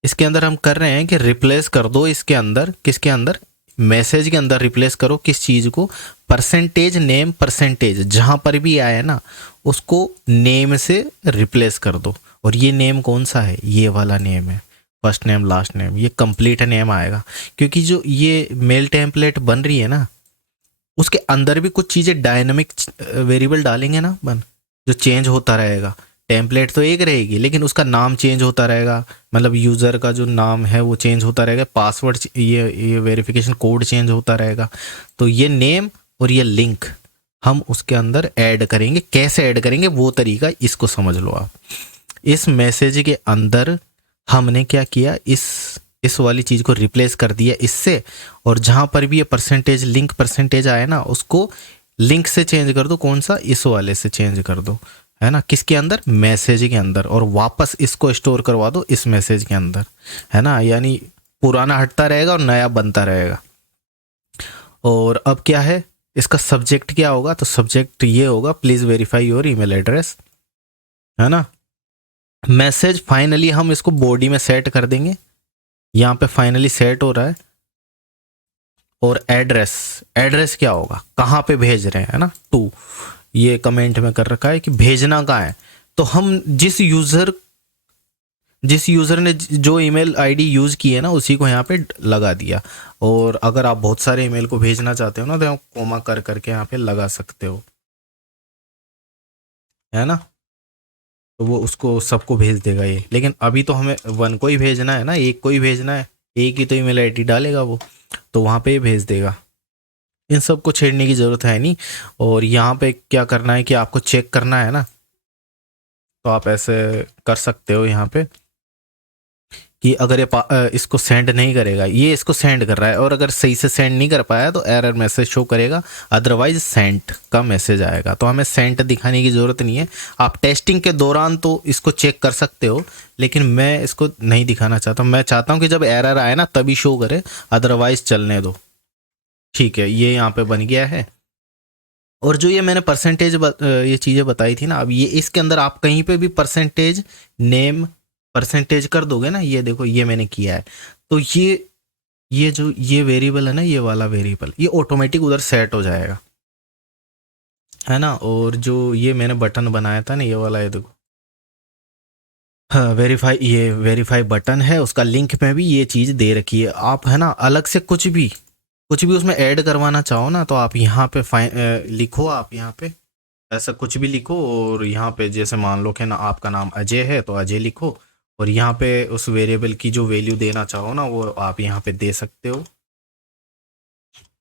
इसके अंदर हम कर रहे हैं कि रिप्लेस कर दो इसके अंदर, किसके अंदर, मैसेज के अंदर रिप्लेस करो किस चीज़ को, %नेम %, जहाँ पर भी आए ना उसको नेम से रिप्लेस कर दो। और ये नेम कौन सा है, ये वाला नेम है फर्स्ट नेम लास्ट नेम, ये कंप्लीट नेम आएगा, क्योंकि जो ये मेल टेम्पलेट बन रही है ना, उसके अंदर भी कुछ चीज़ें डायनामिक वेरिएबल डालेंगे ना अपन, जो चेंज होता रहेगा। टेम्पलेट तो एक रहेगी लेकिन उसका नाम चेंज होता रहेगा, मतलब यूज़र का जो नाम है वो चेंज होता रहेगा, पासवर्ड ये वेरिफिकेशन कोड चेंज होता रहेगा। तो ये नेम और ये लिंक हम उसके अंदर ऐड करेंगे। कैसे ऐड करेंगे वो तरीका इसको समझ लो आप। इस मैसेज के अंदर हमने क्या किया, इस वाली चीज़ को रिप्लेस कर दिया इससे, और जहाँ पर भी ये परसेंटेज लिंक परसेंटेज आए ना, उसको लिंक से चेंज कर दो। कौन सा? इस वाले से चेंज कर दो, है ना। किसके अंदर? मैसेज के अंदर। और वापस इसको स्टोर करवा दो इस मैसेज के अंदर, है ना। यानी पुराना हटता रहेगा और नया बनता रहेगा। और अब क्या है, इसका सब्जेक्ट क्या होगा? तो सब्जेक्ट ये होगा, please verify your email address, है ना। मैसेज फाइनली हम इसको बॉडी में सेट कर देंगे, यहाँ पे फाइनली सेट हो रहा है। और एड्रेस, एड्रेस क्या होगा, कहाँ पे भेज रहे हैं, है ना। टू, ये कमेंट में कर रखा है कि भेजना कहाँ है। तो हम जिस यूज़र ने जो ईमेल आईडी यूज़ की है ना, उसी को यहाँ पे लगा दिया। और अगर आप बहुत सारे ईमेल को भेजना चाहते हो ना, तो आप कोमा कर करके यहाँ पे लगा सकते हो, है ना। तो वो उसको सबको भेज देगा ये। लेकिन अभी तो हमें वन को ही भेजना है ना, एक को ही भेजना है, एक ही तो ईमेल आईडी डालेगा वो, तो वहाँ पे ही भेज देगा। इन सब को छेड़ने की ज़रूरत है नहीं। और यहाँ पे क्या करना है कि आपको चेक करना है ना, तो आप ऐसे कर सकते हो यहाँ पे कि अगर ये इसको सेंड नहीं करेगा, ये इसको सेंड कर रहा है और अगर सही से सेंड नहीं कर पाया तो एरर मैसेज शो करेगा, अदरवाइज सेंट का मैसेज आएगा। तो हमें सेंट दिखाने की ज़रूरत नहीं है। आप टेस्टिंग के दौरान तो इसको चेक कर सकते हो, लेकिन मैं इसको नहीं दिखाना चाहता। मैं चाहता हूँ कि जब एरर आए ना तभी शो करे, अदरवाइज चलने दो। ठीक है, ये यहाँ पे बन गया है। और जो ये मैंने परसेंटेज ये चीज़ें बताई थी ना, अब ये इसके अंदर आप कहीं पे भी परसेंटेज नेम परसेंटेज कर दोगे ना, ये देखो ये मैंने किया है, तो ये जो ये वेरिएबल है ना, ये वाला वेरिएबल ये ऑटोमेटिक उधर सेट हो जाएगा, है ना। और जो ये मैंने बटन बनाया था ना, ये वाला, ये देखो, हाँ वेरीफाई, ये वेरीफाई बटन है, उसका लिंक में भी ये चीज़ दे रखी है। आप, है ना, अलग से कुछ भी उसमें ऐड करवाना चाहो ना, तो आप यहाँ पे लिखो, आप यहाँ पे ऐसा कुछ भी लिखो। और यहाँ पे जैसे मान लो कि ना आपका नाम अजय है, तो अजय लिखो। और यहाँ पे उस वेरिएबल की जो वैल्यू देना चाहो ना, वो आप यहाँ पे दे सकते हो,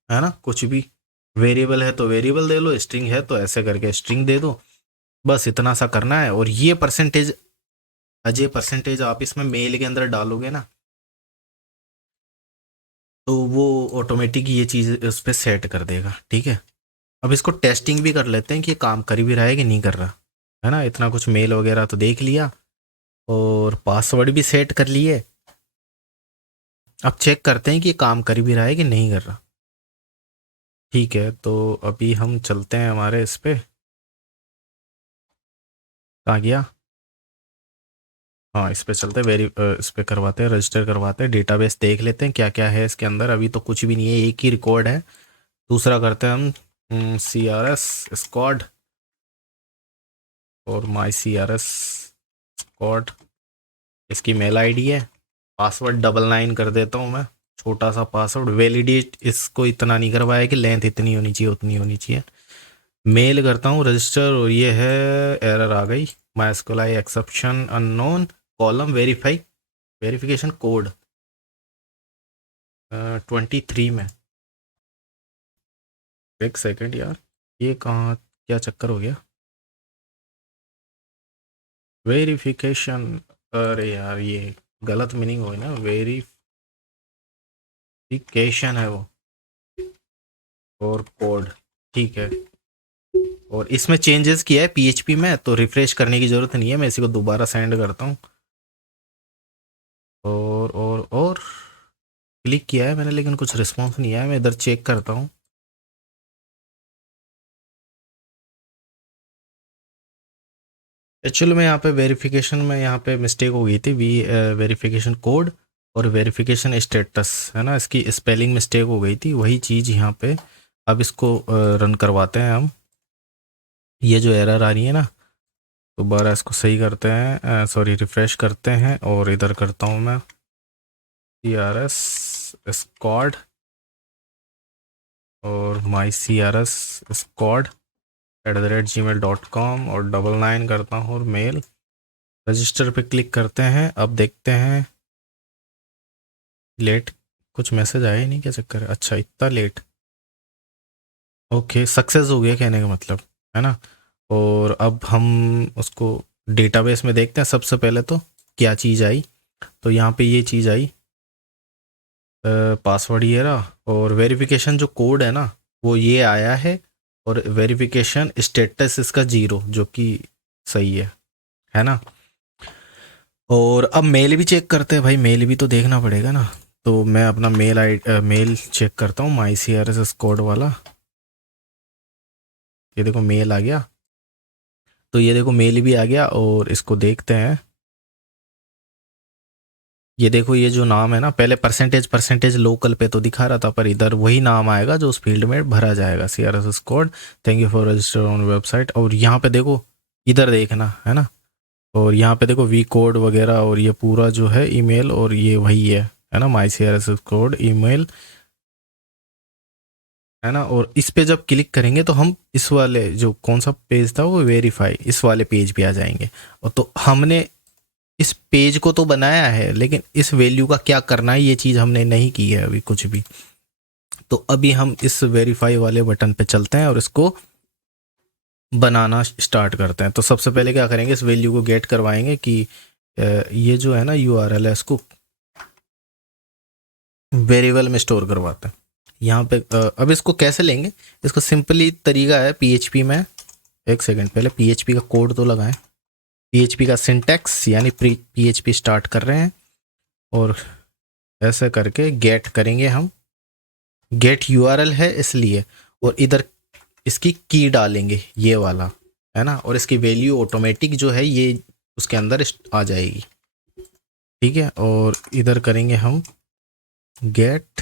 है ना। कुछ भी वेरिएबल है तो वेरिएबल दे लो, स्ट्रिंग है तो ऐसे करके स्ट्रिंग दे दो। बस इतना सा करना है। और ये परसेंटेज, अजय परसेंटेज आप इसमें मेल के अंदर डालोगे ना, तो वो ऑटोमेटिक ये चीज़ उस पर सेट कर देगा। ठीक है, अब इसको टेस्टिंग भी कर लेते हैं कि ये काम कर भी रहा है कि नहीं कर रहा, है ना। इतना कुछ मेल वगैरह तो देख लिया और पासवर्ड भी सेट कर लिए। अब चेक करते हैं कि ये काम कर भी रहा है कि नहीं कर रहा। ठीक है, तो अभी हम चलते हैं हमारे इस पे, कहाँ गया, हाँ इस पे चलते हैं। इस पे करवाते हैं, रजिस्टर करवाते हैं, डेटाबेस देख लेते हैं क्या क्या है इसके अंदर। अभी तो कुछ भी नहीं है, एक ही रिकॉर्ड है। दूसरा करते हैं हम CRS स्क्वाड और माई CRS स्क्वाड। इसकी मेल आईडी है, पासवर्ड 99 कर देता हूँ मैं, छोटा सा पासवर्ड। वैलिडेट इसको इतना नहीं करवाया कि लेंथ इतनी होनी चाहिए उतनी होनी चाहिए। मेल करता हूँ रजिस्टर, और ये है, एरर आ गई, MySQL exception unknown, column verify verification code 23 में। एक सेकंड यार, ये कहाँ, क्या चक्कर हो गया, वेरिफिकेशन, अरे यार ये गलत मीनिंग हो गई ना, वेरिफिकेशन है वो, और कोड। ठीक है, और इसमें चेंजेस किया है PHP में, तो रिफ्रेश करने की ज़रूरत नहीं है। मैं इसी को दोबारा सेंड करता हूँ। और क्लिक किया है मैंने, लेकिन कुछ रिस्पॉन्स नहीं आया। मैं इधर चेक करता हूँ। एक्चुअली में यहाँ पे वेरिफिकेशन में यहाँ पे मिस्टेक हो गई थी। वेरिफिकेशन कोड और वेरिफिकेशन स्टेटस, है ना, इसकी स्पेलिंग मिस्टेक हो गई थी, वही चीज़ यहाँ पे। अब इसको रन करवाते हैं हम। ये जो एरर आ रही है ना, दोबारा इसको सही करते हैं, सॉरी रिफ़्रेश करते हैं, और इधर करता हूँ मैं CRS स्क्वाड और माई CRS स्क्वाड @gmail.com और 99 करता हूँ और मेल। रजिस्टर पे क्लिक करते हैं। अब देखते हैं लेट, कुछ मैसेज आया ही नहीं, क्या चक्कर है? अच्छा, इतना लेट। ओके, सक्सेस हो गया कहने का मतलब, है ना। और अब हम उसको डेटाबेस में देखते हैं। सबसे पहले तो क्या चीज़ आई, तो यहाँ पे ये चीज़ आई, पासवर्ड ये रहा, और वेरिफिकेशन जो कोड है ना वो ये आया है, और वेरिफिकेशन स्टेटस इसका 0, जो कि सही है ना। और अब मेल भी चेक करते हैं भाई, मेल भी तो देखना पड़ेगा ना। तो मैं अपना मेल चेक करता हूँ, माई CRS कोड वाला। ये देखो मेल आ गया, तो ये देखो मेल भी आ गया, और इसको देखते हैं। ये देखो ये जो नाम है ना, पहले परसेंटेज लोकल पे तो दिखा रहा था, पर इधर वही नाम आएगा जो उस फील्ड में भरा जाएगा, CRS code. Thank you for register on website. और यहाँ पे देखो, इधर देखना है ना, और यहाँ पे देखो वी कोड वगैरह, और ये पूरा जो है ईमेल, और ये वही है ना, माई CRS कोड ईमेल, है ना। और इस पे जब क्लिक करेंगे तो हम इस वाले जो कौन सा पेज था वो वेरीफाई, इस वाले पेज पे आ जाएंगे। और तो हमने इस पेज को तो बनाया है, लेकिन इस वैल्यू का क्या करना है ये चीज़ हमने नहीं की है अभी कुछ भी। तो अभी हम इस वेरीफाई वाले बटन पे चलते हैं और इसको बनाना स्टार्ट करते हैं। तो सबसे पहले क्या करेंगे, इस वैल्यू को गेट करवाएंगे कि ये जो है ना URL है, इसको वेरिएबल में स्टोर करवाते हैं। यहाँ पे अब इसको कैसे लेंगे, इसको सिंपली तरीका है PHP में। एक सेकंड, पहले PHP का कोड तो लगाएं। PHP का सिंटैक्स यानी PHP स्टार्ट कर रहे हैं, और ऐसे करके गेट करेंगे हम। गेट URL है इसलिए, और इधर इसकी की डालेंगे ये वाला, है ना। और इसकी वैल्यू ऑटोमेटिक जो है ये उसके अंदर आ जाएगी, ठीक है। और इधर करेंगे हम गेट,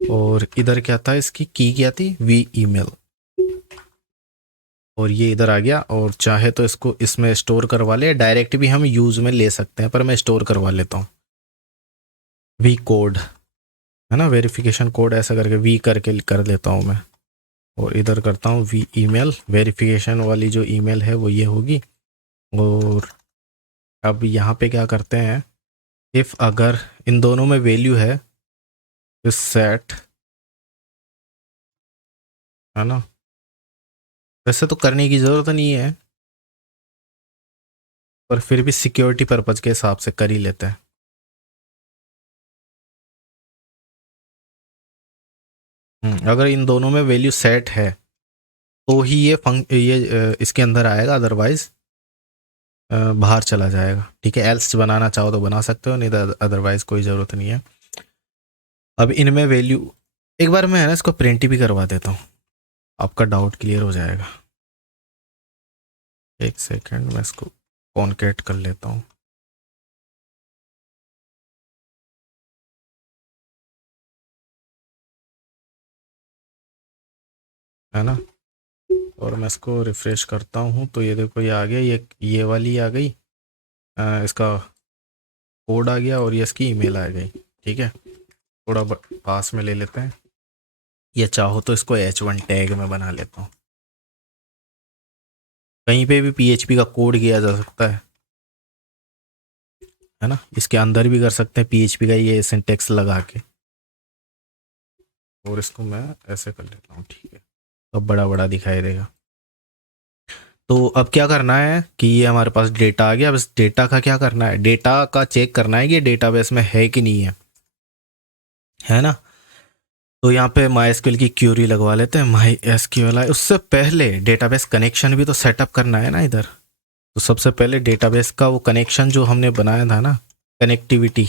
और इधर क्या था, इसकी की क्या थी, वी ईमेल, और ये इधर आ गया। और चाहे तो इसको इसमें स्टोर करवा ले, डायरेक्ट भी हम यूज़ में ले सकते हैं, पर मैं स्टोर करवा लेता हूँ। वी कोड, है ना, वेरिफिकेशन कोड, ऐसा करके वी करके कर लेता हूँ मैं। और इधर करता हूँ वी ईमेल, वेरिफिकेशन वाली जो ईमेल है वो ये होगी। और अब यहाँ पे क्या करते हैं, इफ़ अगर इन दोनों में वैल्यू है तो सेट, है ना। वैसे तो करने की ज़रूरत नहीं है, पर फिर भी सिक्योरिटी पर्पज़ के हिसाब से कर ही लेते हैं। अगर इन दोनों में वैल्यू सेट है तो ही ये इसके अंदर आएगा, अदरवाइज बाहर चला जाएगा, ठीक है। एल्स बनाना चाहो तो बना सकते हो, नहीं तो अदरवाइज कोई ज़रूरत नहीं है। अब इनमें वैल्यू, एक बार मैं है ना इसको प्रिंट भी करवा देता हूँ, आपका डाउट क्लियर हो जाएगा। एक सेकंड, मैं इसको कॉन्केट कर लेता हूँ, है ना। और मैं इसको रिफ्रेश करता हूँ, तो ये देखो ये आ गया, ये वाली आ गई, इसका कोड आ गया, और ये इसकी ईमेल आ गई, ठीक है। थोड़ा पास में ले लेते हैं, ये चाहो तो इसको H1 टैग में बना लेता हूँ। कहीं पे भी PHP का कोड किया जा सकता है ना, इसके अंदर भी कर सकते हैं PHP का ये सिंटेक्स लगा के। और इसको मैं ऐसे कर लेता हूँ, ठीक है। अब बड़ा बड़ा दिखाई देगा। तो अब क्या करना है कि ये हमारे पास डेटा आ गया। अब इस डेटा का क्या करना है, डेटा का चेक करना है कि ये डेटाबेस में है कि नहीं है ना। तो यहाँ पे MySQL की क्यूरी लगवा लेते हैं, MySQL। उससे पहले डेटाबेस कनेक्शन भी तो सेटअप करना है ना इधर। तो सबसे पहले डेटाबेस का वो कनेक्शन जो हमने बनाया था ना, कनेक्टिविटी,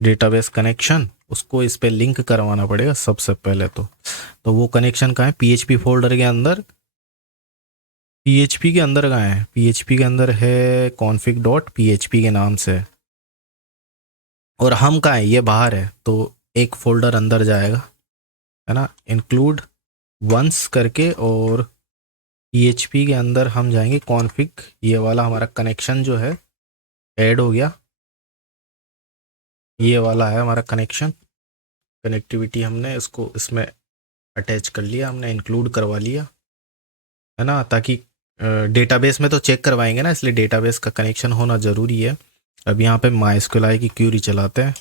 डेटाबेस कनेक्शन, उसको इस पे लिंक करवाना पड़ेगा सबसे पहले तो वो कनेक्शन कहाँ है, PHP फोल्डर के अंदर। PHP के अंदर कहाँ है, PHP के अंदर है config.php के नाम से। और हम कहाँ है, ये बाहर है, तो एक फोल्डर अंदर जाएगा, है ना, इंक्लूड वंस करके। और PHP के अंदर हम जाएंगे कॉन्फ़िग, ये वाला हमारा कनेक्शन जो है ऐड हो गया। ये वाला है हमारा कनेक्शन, कनेक्टिविटी हमने इसको इसमें अटैच कर लिया, हमने इंक्लूड करवा लिया, है ना, ताकि डेटाबेस में तो चेक करवाएंगे ना, इसलिए डेटाबेस का कनेक्शन होना ज़रूरी है। अब यहाँ पे MySQL की क्यूरी चलाते हैं,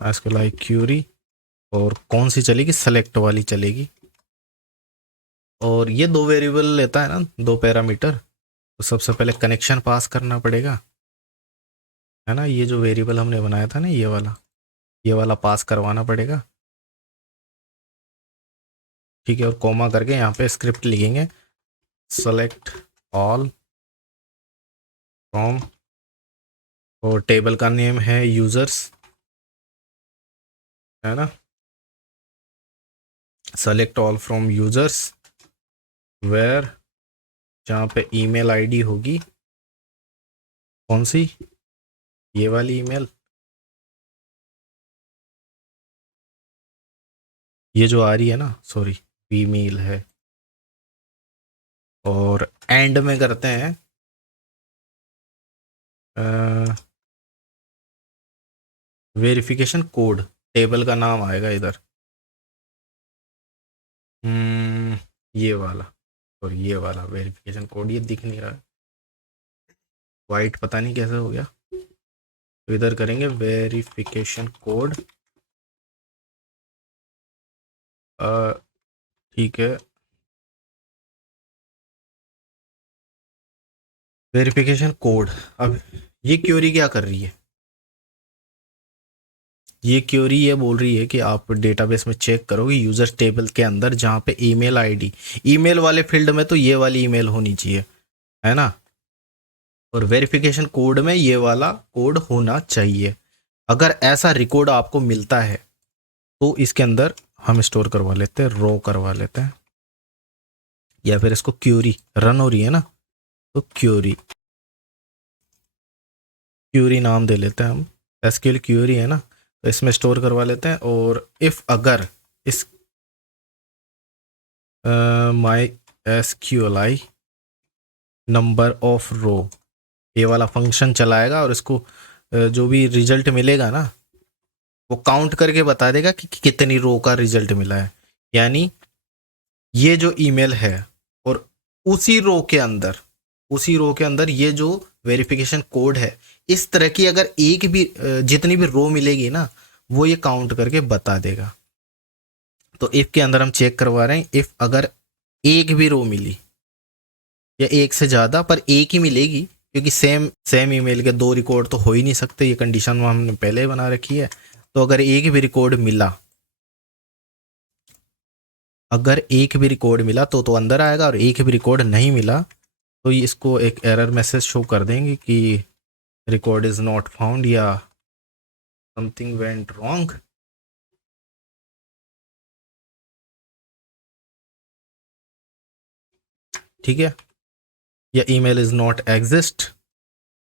MySQL क्यूरी, और कौन सी चलेगी, सेलेक्ट वाली चलेगी। और ये 2 वेरिएबल लेता है ना, 2 पैरामीटर, तो सबसे पहले कनेक्शन पास करना पड़ेगा, है ना। ये जो वेरिएबल हमने बनाया था ना, ये वाला पास करवाना पड़ेगा, ठीक है। और कॉमा करके यहाँ पे स्क्रिप्ट लिखेंगे, सेलेक्ट ऑल फ्रॉम, और टेबल का नेम है यूजर्स, है ना, select all from users where, जहाँ पे ईमेल आईडी होगी कौन सी, ये वाली ईमेल, ये जो आ रही है ना, सॉरी ईमेल है। और एंड में करते हैं वेरिफिकेशन कोड, टेबल का नाम आएगा इधर, ये वाला, और ये वाला वेरिफिकेशन कोड, ये दिख नहीं रहा, वाइट पता नहीं कैसे हो गया। तो इधर करेंगे वेरिफिकेशन कोड, ठीक है। वेरिफिकेशन कोड, अब ये क्वेरी क्या कर रही है, ये क्वेरी ये बोल रही है कि आप डेटाबेस में चेक करोगे यूजर टेबल के अंदर, जहाँ पे ईमेल आईडी, ईमेल वाले फील्ड में तो ये वाली ईमेल होनी चाहिए, है ना, और वेरिफिकेशन कोड में ये वाला कोड होना चाहिए। अगर ऐसा रिकॉर्ड आपको मिलता है तो इसके अंदर हम स्टोर करवा लेते हैं, रो करवा लेते हैं, या फिर इसको क्यूरी रन हो रही है ना, तो क्यूरी क्यूरी नाम दे लेते हैं हम, एसक्यूएल क्यूरी है ना, तो इसमें स्टोर करवा लेते हैं। और इफ़ अगर इस माई SQLi नंबर ऑफ रो, ये वाला फंक्शन चलाएगा, और इसको जो भी रिजल्ट मिलेगा ना, वो काउंट करके बता देगा कि कितनी रो का रिजल्ट मिला है। यानी ये जो ईमेल है, और उसी रो के अंदर ये जो वेरिफिकेशन कोड है, इस तरह की अगर एक भी जितनी भी रो मिलेगी ना, वो ये काउंट करके बता देगा। तो इफ के अंदर हम चेक करवा रहे हैं, इफ अगर एक भी रो मिली, या एक से ज़्यादा, पर एक ही मिलेगी, क्योंकि सेम ईमेल के 2 रिकॉर्ड तो हो ही नहीं सकते, ये कंडीशन हमने पहले ही बना रखी है। तो अगर एक भी रिकॉर्ड मिला, तो अंदर आएगा, और एक भी रिकॉर्ड नहीं मिला तो ये इसको एक एरर मैसेज शो कर देंगे कि रिकॉर्ड इज़ नॉट फाउंड, या समथिंग वेंट रॉन्ग, ठीक है, या ईमेल इज़ नॉट एग्जिस्ट,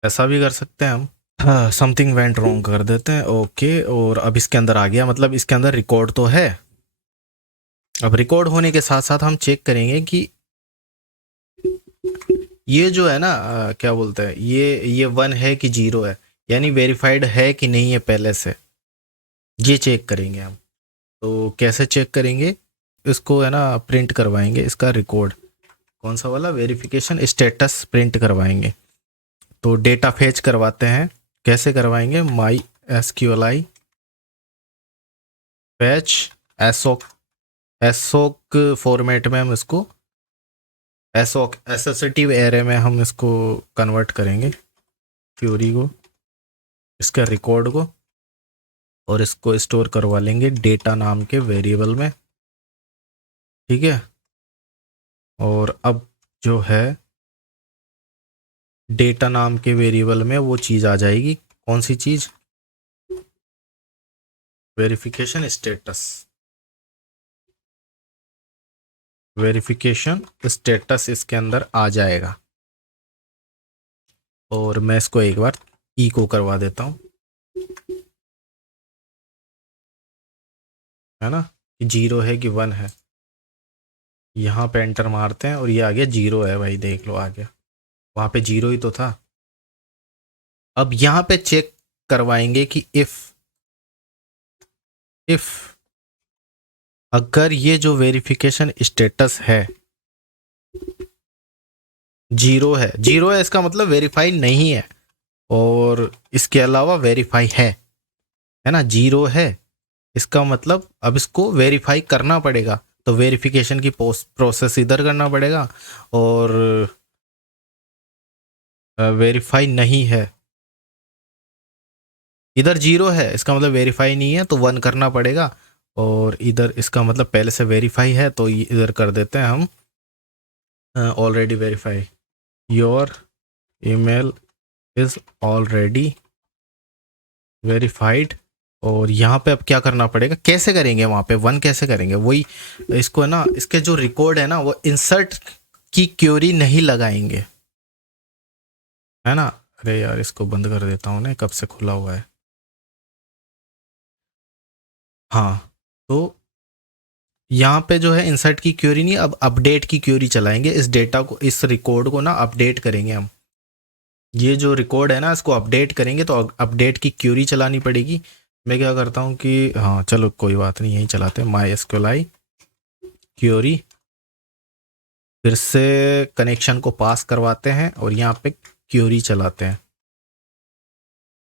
ऐसा भी कर सकते हैं हम। हाँ, समथिंग वेंट रॉन्ग कर देते हैं, ओके। और अब इसके अंदर आ गया, मतलब इसके अंदर रिकॉर्ड तो है। अब रिकॉर्ड होने के साथ साथ हम चेक करेंगे कि ये जो है ना, क्या बोलते हैं, ये 1 है कि 0 है, यानी वेरीफाइड है कि नहीं है पहले से, ये चेक करेंगे हम। तो कैसे चेक करेंगे, इसको है ना प्रिंट करवाएंगे, इसका रिकॉर्ड कौन सा वाला, वेरिफिकेशन स्टेटस प्रिंट करवाएंगे। तो डेटा फेच करवाते हैं, कैसे करवाएंगे, माई SQLi फैच एसोक फॉर्मेट में हम इसको एसोक एसोसिएटिव एरे में हम इसको कन्वर्ट करेंगे, क्यूरी को, इसका रिकॉर्ड को, और इसको स्टोर करवा लेंगे डेटा नाम के वेरिएबल में, ठीक है। और अब जो है डेटा नाम के वेरिएबल में वो चीज़ आ जाएगी, कौन सी चीज़, वेरिफिकेशन स्टेटस, वेरिफिकेशन स्टेटस इसके अंदर आ जाएगा। और मैं इसको एक बार इको करवा देता हूँ, है ना, कि 0 है कि 1 है। यहाँ पे एंटर मारते हैं, और ये आ गया 0 है, भाई देख लो आ गया, वहाँ पे 0 ही तो था। अब यहाँ पे चेक करवाएंगे कि इफ अगर ये जो वेरिफिकेशन स्टेटस है जीरो है इसका मतलब वेरीफाई नहीं है, और इसके अलावा वेरीफाई है ना, जीरो है इसका मतलब अब इसको वेरीफाई करना पड़ेगा, तो वेरिफिकेशन की प्रोसेस इधर करना पड़ेगा, और वेरीफाई नहीं है इधर जीरो है इसका मतलब वेरीफाई नहीं है तो 1 करना पड़ेगा, और इधर इसका मतलब पहले से वेरीफाई है तो इधर कर देते हैं हम already verify, your email is already verified. और यहाँ पे अब क्या करना पड़ेगा, कैसे करेंगे वहाँ पे 1 कैसे करेंगे, वही इसको है ना, इसके जो रिकॉर्ड है ना वो इंसर्ट की क्यूरी नहीं लगाएंगे, है ना। अरे यार इसको बंद कर देता हूँ ना, कब से खुला हुआ है। हाँ, तो यहाँ पे जो है इंसर्ट की क्यूरी नहीं, अब अपडेट की क्यूरी चलाएंगे, इस डेटा को, इस रिकॉर्ड को ना अपडेट करेंगे हम, ये जो रिकॉर्ड है ना इसको अपडेट करेंगे, तो अपडेट की क्यूरी चलानी पड़ेगी। मैं क्या करता हूँ कि हाँ चलो कोई बात नहीं, यही चलाते हैं MySQL क्यूरी, फिर से कनेक्शन को पास करवाते हैं और यहाँ पे क्यूरी चलाते हैं।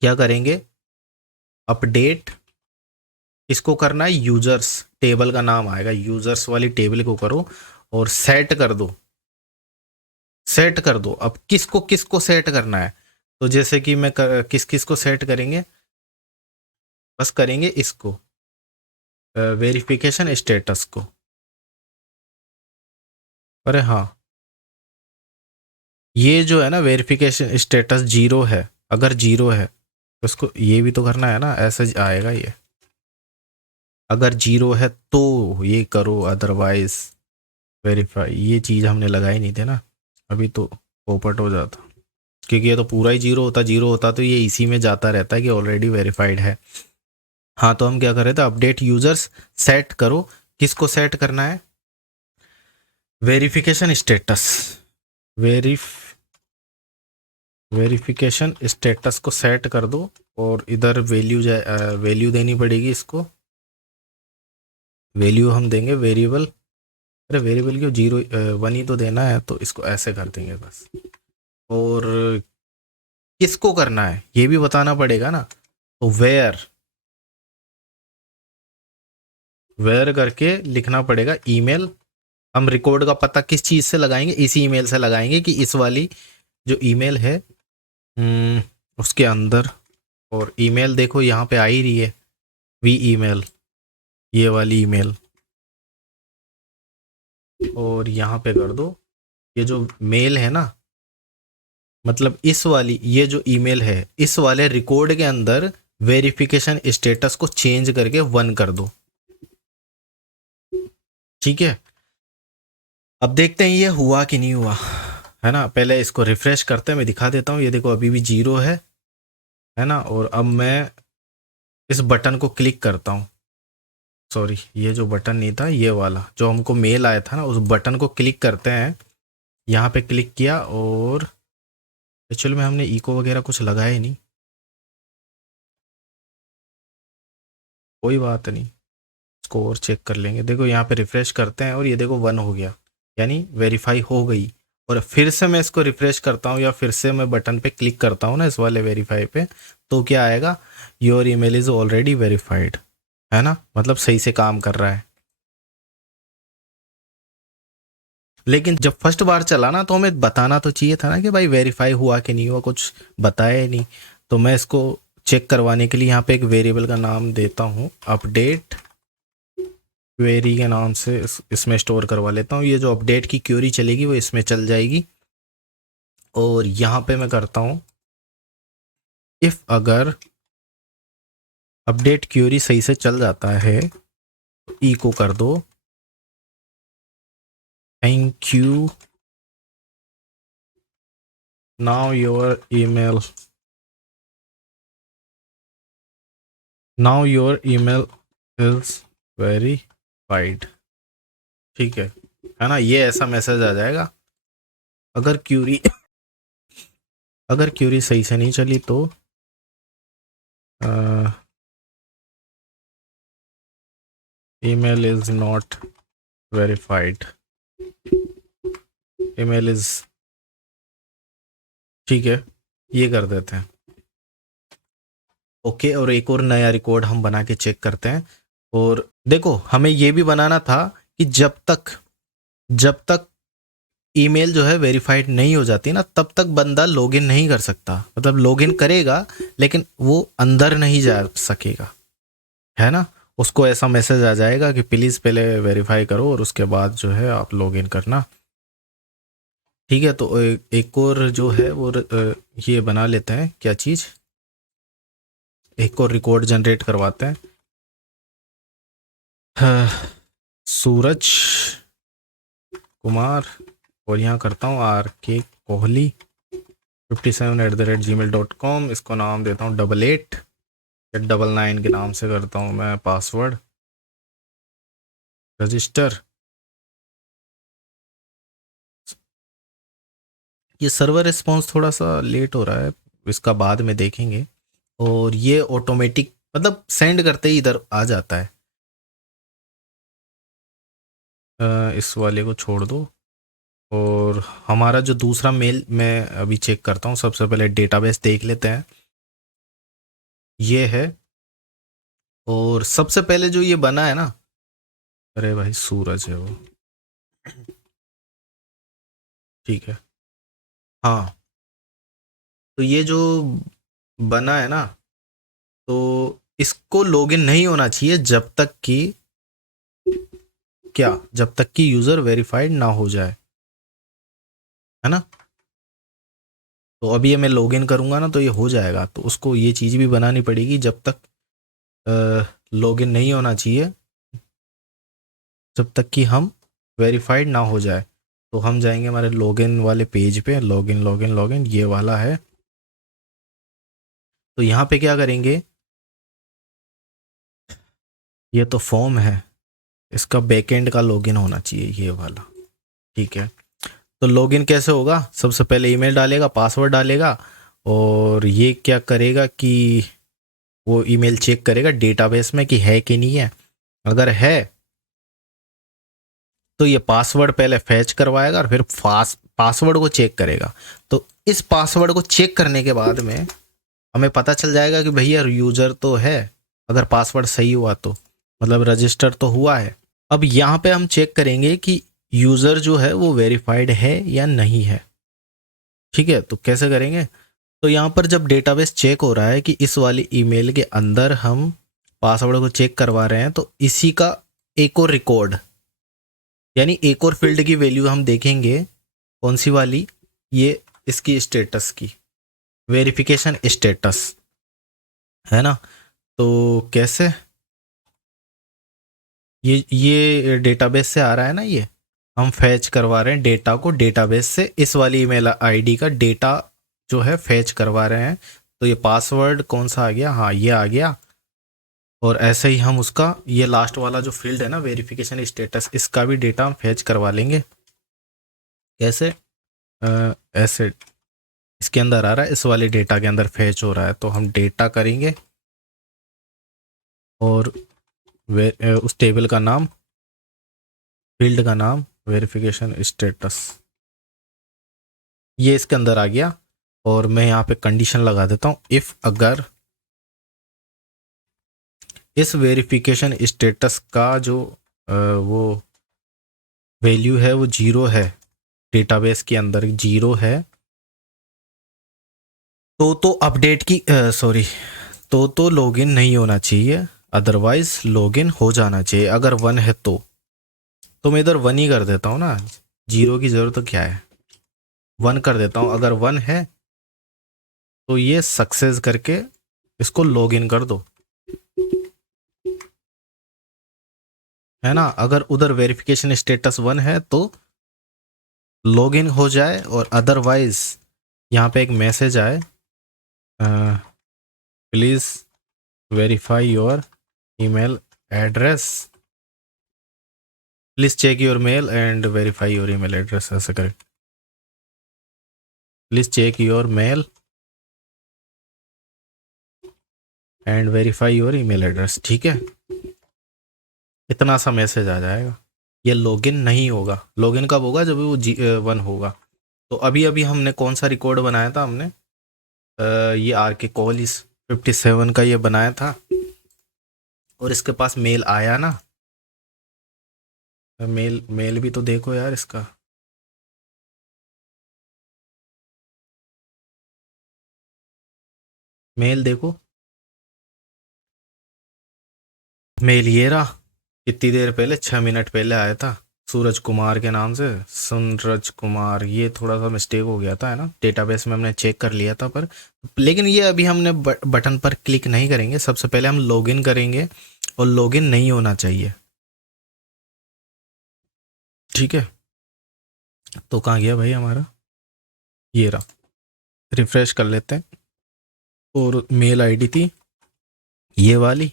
क्या करेंगे, अपडेट, इसको करना है यूजर्स, टेबल का नाम आएगा, यूजर्स वाली टेबल को करो और सेट कर दो, सेट कर दो। अब किसको किसको सेट करना है, तो जैसे कि मैं किस किस को सेट करेंगे, बस करेंगे इसको वेरिफिकेशन स्टेटस को। अरे हाँ, ये जो है ना वेरिफिकेशन स्टेटस जीरो है, अगर जीरो है तो इसको ये भी तो करना है ना, ऐसे आएगा ये, अगर जीरो है तो ये करो, अदरवाइज वेरीफाई, ये चीज़ हमने लगाई नहीं थी ना, अभी तो पोपट हो जाता, क्योंकि ये तो पूरा ही जीरो होता तो ये इसी में जाता रहता है कि ऑलरेडी वेरीफाइड है। हाँ, तो हम क्या कर रहे थे, अपडेट यूजर्स सेट करो, किसको सेट करना है, वेरिफिकेशन स्टेटस, वेरिफिकेशन स्टेटस को सेट कर दो, और इधर वैल्यू देनी पड़ेगी इसको, वैल्यू हम देंगे वेरिएबल, अरे वेरिएबल क्यों, 1 ही तो देना है, तो इसको ऐसे कर देंगे बस। और किसको करना है ये भी बताना पड़ेगा ना, तो वेयर करके लिखना पड़ेगा ईमेल, हम रिकॉर्ड का पता किस चीज़ से लगाएंगे, इसी ईमेल से लगाएंगे कि इस वाली जो ईमेल है उसके अंदर, और ईमेल देखो यहाँ पे आ ही रही है, वी ईमेल, ये वाली ईमेल, और यहाँ पे कर दो ये जो मेल है ना, मतलब इस वाली ये जो ईमेल है इस वाले रिकॉर्ड के अंदर वेरिफिकेशन स्टेटस को चेंज करके 1 कर दो, ठीक है। अब देखते हैं ये हुआ कि नहीं हुआ, है ना, पहले इसको रिफ्रेश करते हैं, मैं दिखा देता हूँ, ये देखो अभी भी जीरो है ना, और अब मैं इस बटन को क्लिक करता हूँ, सॉरी ये जो बटन नहीं था, ये वाला जो हमको मेल आया था ना, उस बटन को क्लिक करते हैं, यहाँ पे क्लिक किया, और एक्चुअल में हमने इको वगैरह कुछ लगाया ही नहीं, कोई बात नहीं, इसको और चेक कर लेंगे। देखो यहाँ पे रिफ्रेश करते हैं और ये देखो 1 हो गया, यानी वेरीफाई हो गई। और फिर से मैं इसको रिफ्रेश करता हूँ या फिर से मैं बटन पे क्लिक करता हूँ ना इस वाले वेरीफाई पे, तो क्या आएगा, your email is already verified, है ना, मतलब सही से काम कर रहा है। लेकिन जब फर्स्ट बार चला ना तो हमें बताना तो चाहिए था ना कि भाई वेरीफाई हुआ कि नहीं हुआ, कुछ बताया ही नहीं। तो मैं इसको चेक करवाने के लिए यहाँ पे एक वेरिएबल का नाम देता हूँ, अपडेट क्वेरी के नाम से इसमें स्टोर करवा लेता हूँ, ये जो अपडेट की क्वेरी चलेगी वो इसमें चल जाएगी। और यहाँ पे मैं करता हूँ इफ़ अगर अपडेट क्वेरी सही से चल जाता है तो ई को कर दो thank you, now your email is verified, ठीक है ना, ये ऐसा मैसेज आ जाएगा। अगर क्यूरी सही से नहीं चली तो email is not verified, email is, ठीक है, ये कर देते हैं। ओके, और एक और नया रिकॉर्ड हम बना के चेक करते हैं। और देखो हमें ये भी बनाना था कि जब तक ईमेल जो है वेरीफाइड नहीं हो जाती ना, तब तक बंदा लॉगिन नहीं कर सकता। मतलब लॉगिन करेगा लेकिन वो अंदर नहीं जा सकेगा, है ना। उसको ऐसा मैसेज आ जाएगा कि प्लीज़ पहले वेरीफाई करो और उसके बाद जो है आप लॉगिन करना। ठीक है, तो एक और जो है वो ये बना लेते हैं, क्या चीज़, एक और रिकॉर्ड जनरेट करवाते हैं। सूरज कुमार, और यहाँ करता हूँ RK Kohli57@gmail.com। इसको नाम देता हूँ 88 या 99 के नाम से करता हूँ मैं पासवर्ड। रजिस्टर, ये सर्वर रिस्पॉन्स थोड़ा सा लेट हो रहा है, इसका बाद में देखेंगे। और ये ऑटोमेटिक मतलब सेंड करते ही इधर आ जाता है। इस वाले को छोड़ दो। और हमारा जो दूसरा मेल मैं अभी चेक करता हूँ, सबसे पहले डेटाबेस देख लेते हैं, ये है। और सबसे पहले जो ये बना है ना, अरे भाई सूरज है वो, ठीक है। हाँ, तो ये जो बना है ना, तो इसको लॉगिन नहीं होना चाहिए जब तक कि, क्या, जब तक कि यूज़र वेरीफाइड ना हो जाए, है ना। तो अभी ये मैं लॉगिन करूँगा ना तो ये हो जाएगा, तो उसको ये चीज़ भी बनानी पड़ेगी, जब तक लॉगिन नहीं होना चाहिए, जब तक कि हम वेरीफाइड ना हो जाए। तो हम जाएंगे हमारे लॉगिन वाले पेज पे, लॉगिन लॉगिन लॉगिन ये वाला है। तो यहाँ पे क्या करेंगे, ये तो फॉर्म है, इसका बैकएंड का लॉगिन होना चाहिए, ये वाला, ठीक है। तो लॉगिन कैसे होगा, सबसे पहले ईमेल डालेगा, पासवर्ड डालेगा, और ये क्या करेगा कि वो ईमेल चेक करेगा डेटाबेस में कि है कि नहीं है। अगर है तो ये पासवर्ड पहले फैच करवाएगा और फिर पासवर्ड को चेक करेगा। तो इस पासवर्ड को चेक करने के बाद में हमें पता चल जाएगा कि भैया यूज़र तो है, अगर पासवर्ड सही हुआ तो, मतलब रजिस्टर तो हुआ है। अब यहाँ पे हम चेक करेंगे कि यूज़र जो है वो वेरीफाइड है या नहीं है, ठीक है। तो कैसे करेंगे, तो यहाँ पर जब डेटाबेस चेक हो रहा है कि इस वाली ईमेल के अंदर हम पासवर्ड को चेक करवा रहे हैं, तो इसी का एक और रिकॉर्ड, यानी एक और फील्ड की वैल्यू हम देखेंगे, कौन सी वाली, ये इसकी स्टेटस की, वेरिफिकेशन स्टेटस, है ना। तो कैसे, ये डेटाबेस से आ रहा है ना, ये हम फैच करवा रहे हैं डेटा को डेटाबेस से, इस वाली ईमेल आईडी का डेटा जो है फैच करवा रहे हैं। तो ये पासवर्ड कौन सा आ गया, हाँ ये आ गया। और ऐसे ही हम उसका ये लास्ट वाला जो फील्ड है ना वेरिफिकेशन स्टेटस, इसका भी डेटा हम फैच करवा लेंगे। कैसे, ऐसे इसके अंदर आ रहा है, इस वाले डेटा के अंदर फैच हो रहा है, तो हम डेटा करेंगे और उस टेबल का नाम, फील्ड का नाम वेरिफिकेशन स्टेटस, ये इसके अंदर आ गया। और मैं यहाँ पे कंडीशन लगा देता हूँ, इफ़ अगर इस वेरिफिकेशन स्टेटस का जो वो वैल्यू है वो जीरो है, डेटाबेस के अंदर जीरो है, तो अपडेट की सॉरी, तो लॉगिन नहीं होना चाहिए, अदरवाइज लॉगिन हो जाना चाहिए। अगर वन है तो मैं इधर वन ही कर देता हूँ ना, जीरो की ज़रूरत तो क्या है, वन कर देता हूँ। अगर वन है तो ये सक्सेस करके इसको लॉगिन कर दो, है ना। अगर उधर वेरिफिकेशन स्टेटस वन है तो लॉगिन हो जाए, और अदरवाइज यहाँ पे एक मैसेज आए, please verify your email address, please check your mail and verify your email address, ऐसे करें, please check your mail and verify your email address. ठीक है, इतना सा मैसेज आ जाएगा। ये लॉगिन नहीं होगा। लॉगिन कब होगा? जब वो G1 होगा। तो अभी अभी हमने कौन सा रिकॉर्ड बनाया था? हमने ये आर के कॉलिस 57 का ये बनाया था, और इसके पास मेल आया ना। मेल मेल भी तो देखो यार इसका। मेल देखो, मेल ये रहा। कितनी देर पहले, 6 मिनट पहले आया था, सूरज कुमार के नाम से। सूरज कुमार, ये थोड़ा सा मिस्टेक हो गया था, है ना, डेटाबेस में हमने चेक कर लिया था, पर लेकिन ये अभी हमने बटन पर क्लिक नहीं करेंगे। सबसे पहले हम लॉगिन करेंगे, और लॉगिन नहीं होना चाहिए। ठीक है, तो कहाँ गया भाई हमारा? ये रहा। रिफ्रेश कर लेते हैं, और मेल आईडी थी ये वाली,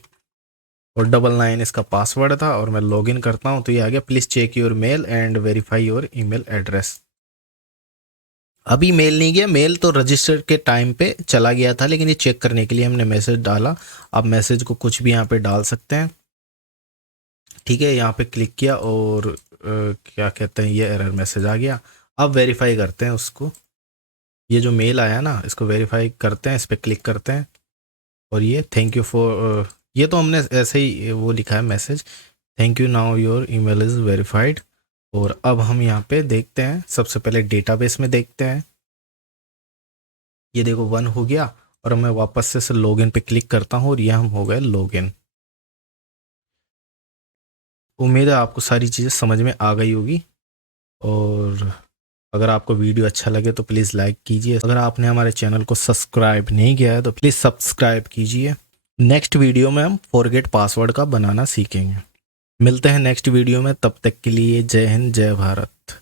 और 99 इसका पासवर्ड था, और मैं लॉगिन करता हूँ तो ये आ गया, please check your mail and verify your email address. अभी मेल नहीं गया, मेल तो रजिस्टर के टाइम पे चला गया था, लेकिन ये चेक करने के लिए हमने मैसेज डाला। आप मैसेज को कुछ भी यहाँ पे डाल सकते हैं। ठीक है, यहाँ पे क्लिक किया, और क्या कहते हैं, ये एरर मैसेज आ गया। अब वेरीफाई करते हैं उसको। ये जो मेल आया ना, इसको वेरीफाई करते हैं, इस पर क्लिक करते हैं, और ये थैंक यू फॉर, ये तो हमने ऐसे ही वो लिखा है message, thank you now your email is verified. और अब हम यहाँ पे देखते हैं, सबसे पहले डेटाबेस में देखते हैं। ये देखो 1 हो गया, और मैं वापस से लॉगिन पे क्लिक करता हूँ, और ये हम हो गए लॉगिन। उम्मीद है आपको सारी चीज़ें समझ में आ गई होगी, और अगर आपको वीडियो अच्छा लगे तो प्लीज़ लाइक कीजिए। अगर आपने हमारे चैनल को सब्सक्राइब नहीं किया है तो प्लीज़ सब्सक्राइब कीजिए। नेक्स्ट वीडियो में हम फॉरगेट पासवर्ड का बनाना सीखेंगे। मिलते हैं नेक्स्ट वीडियो में, तब तक के लिए जय हिंद, जय भारत।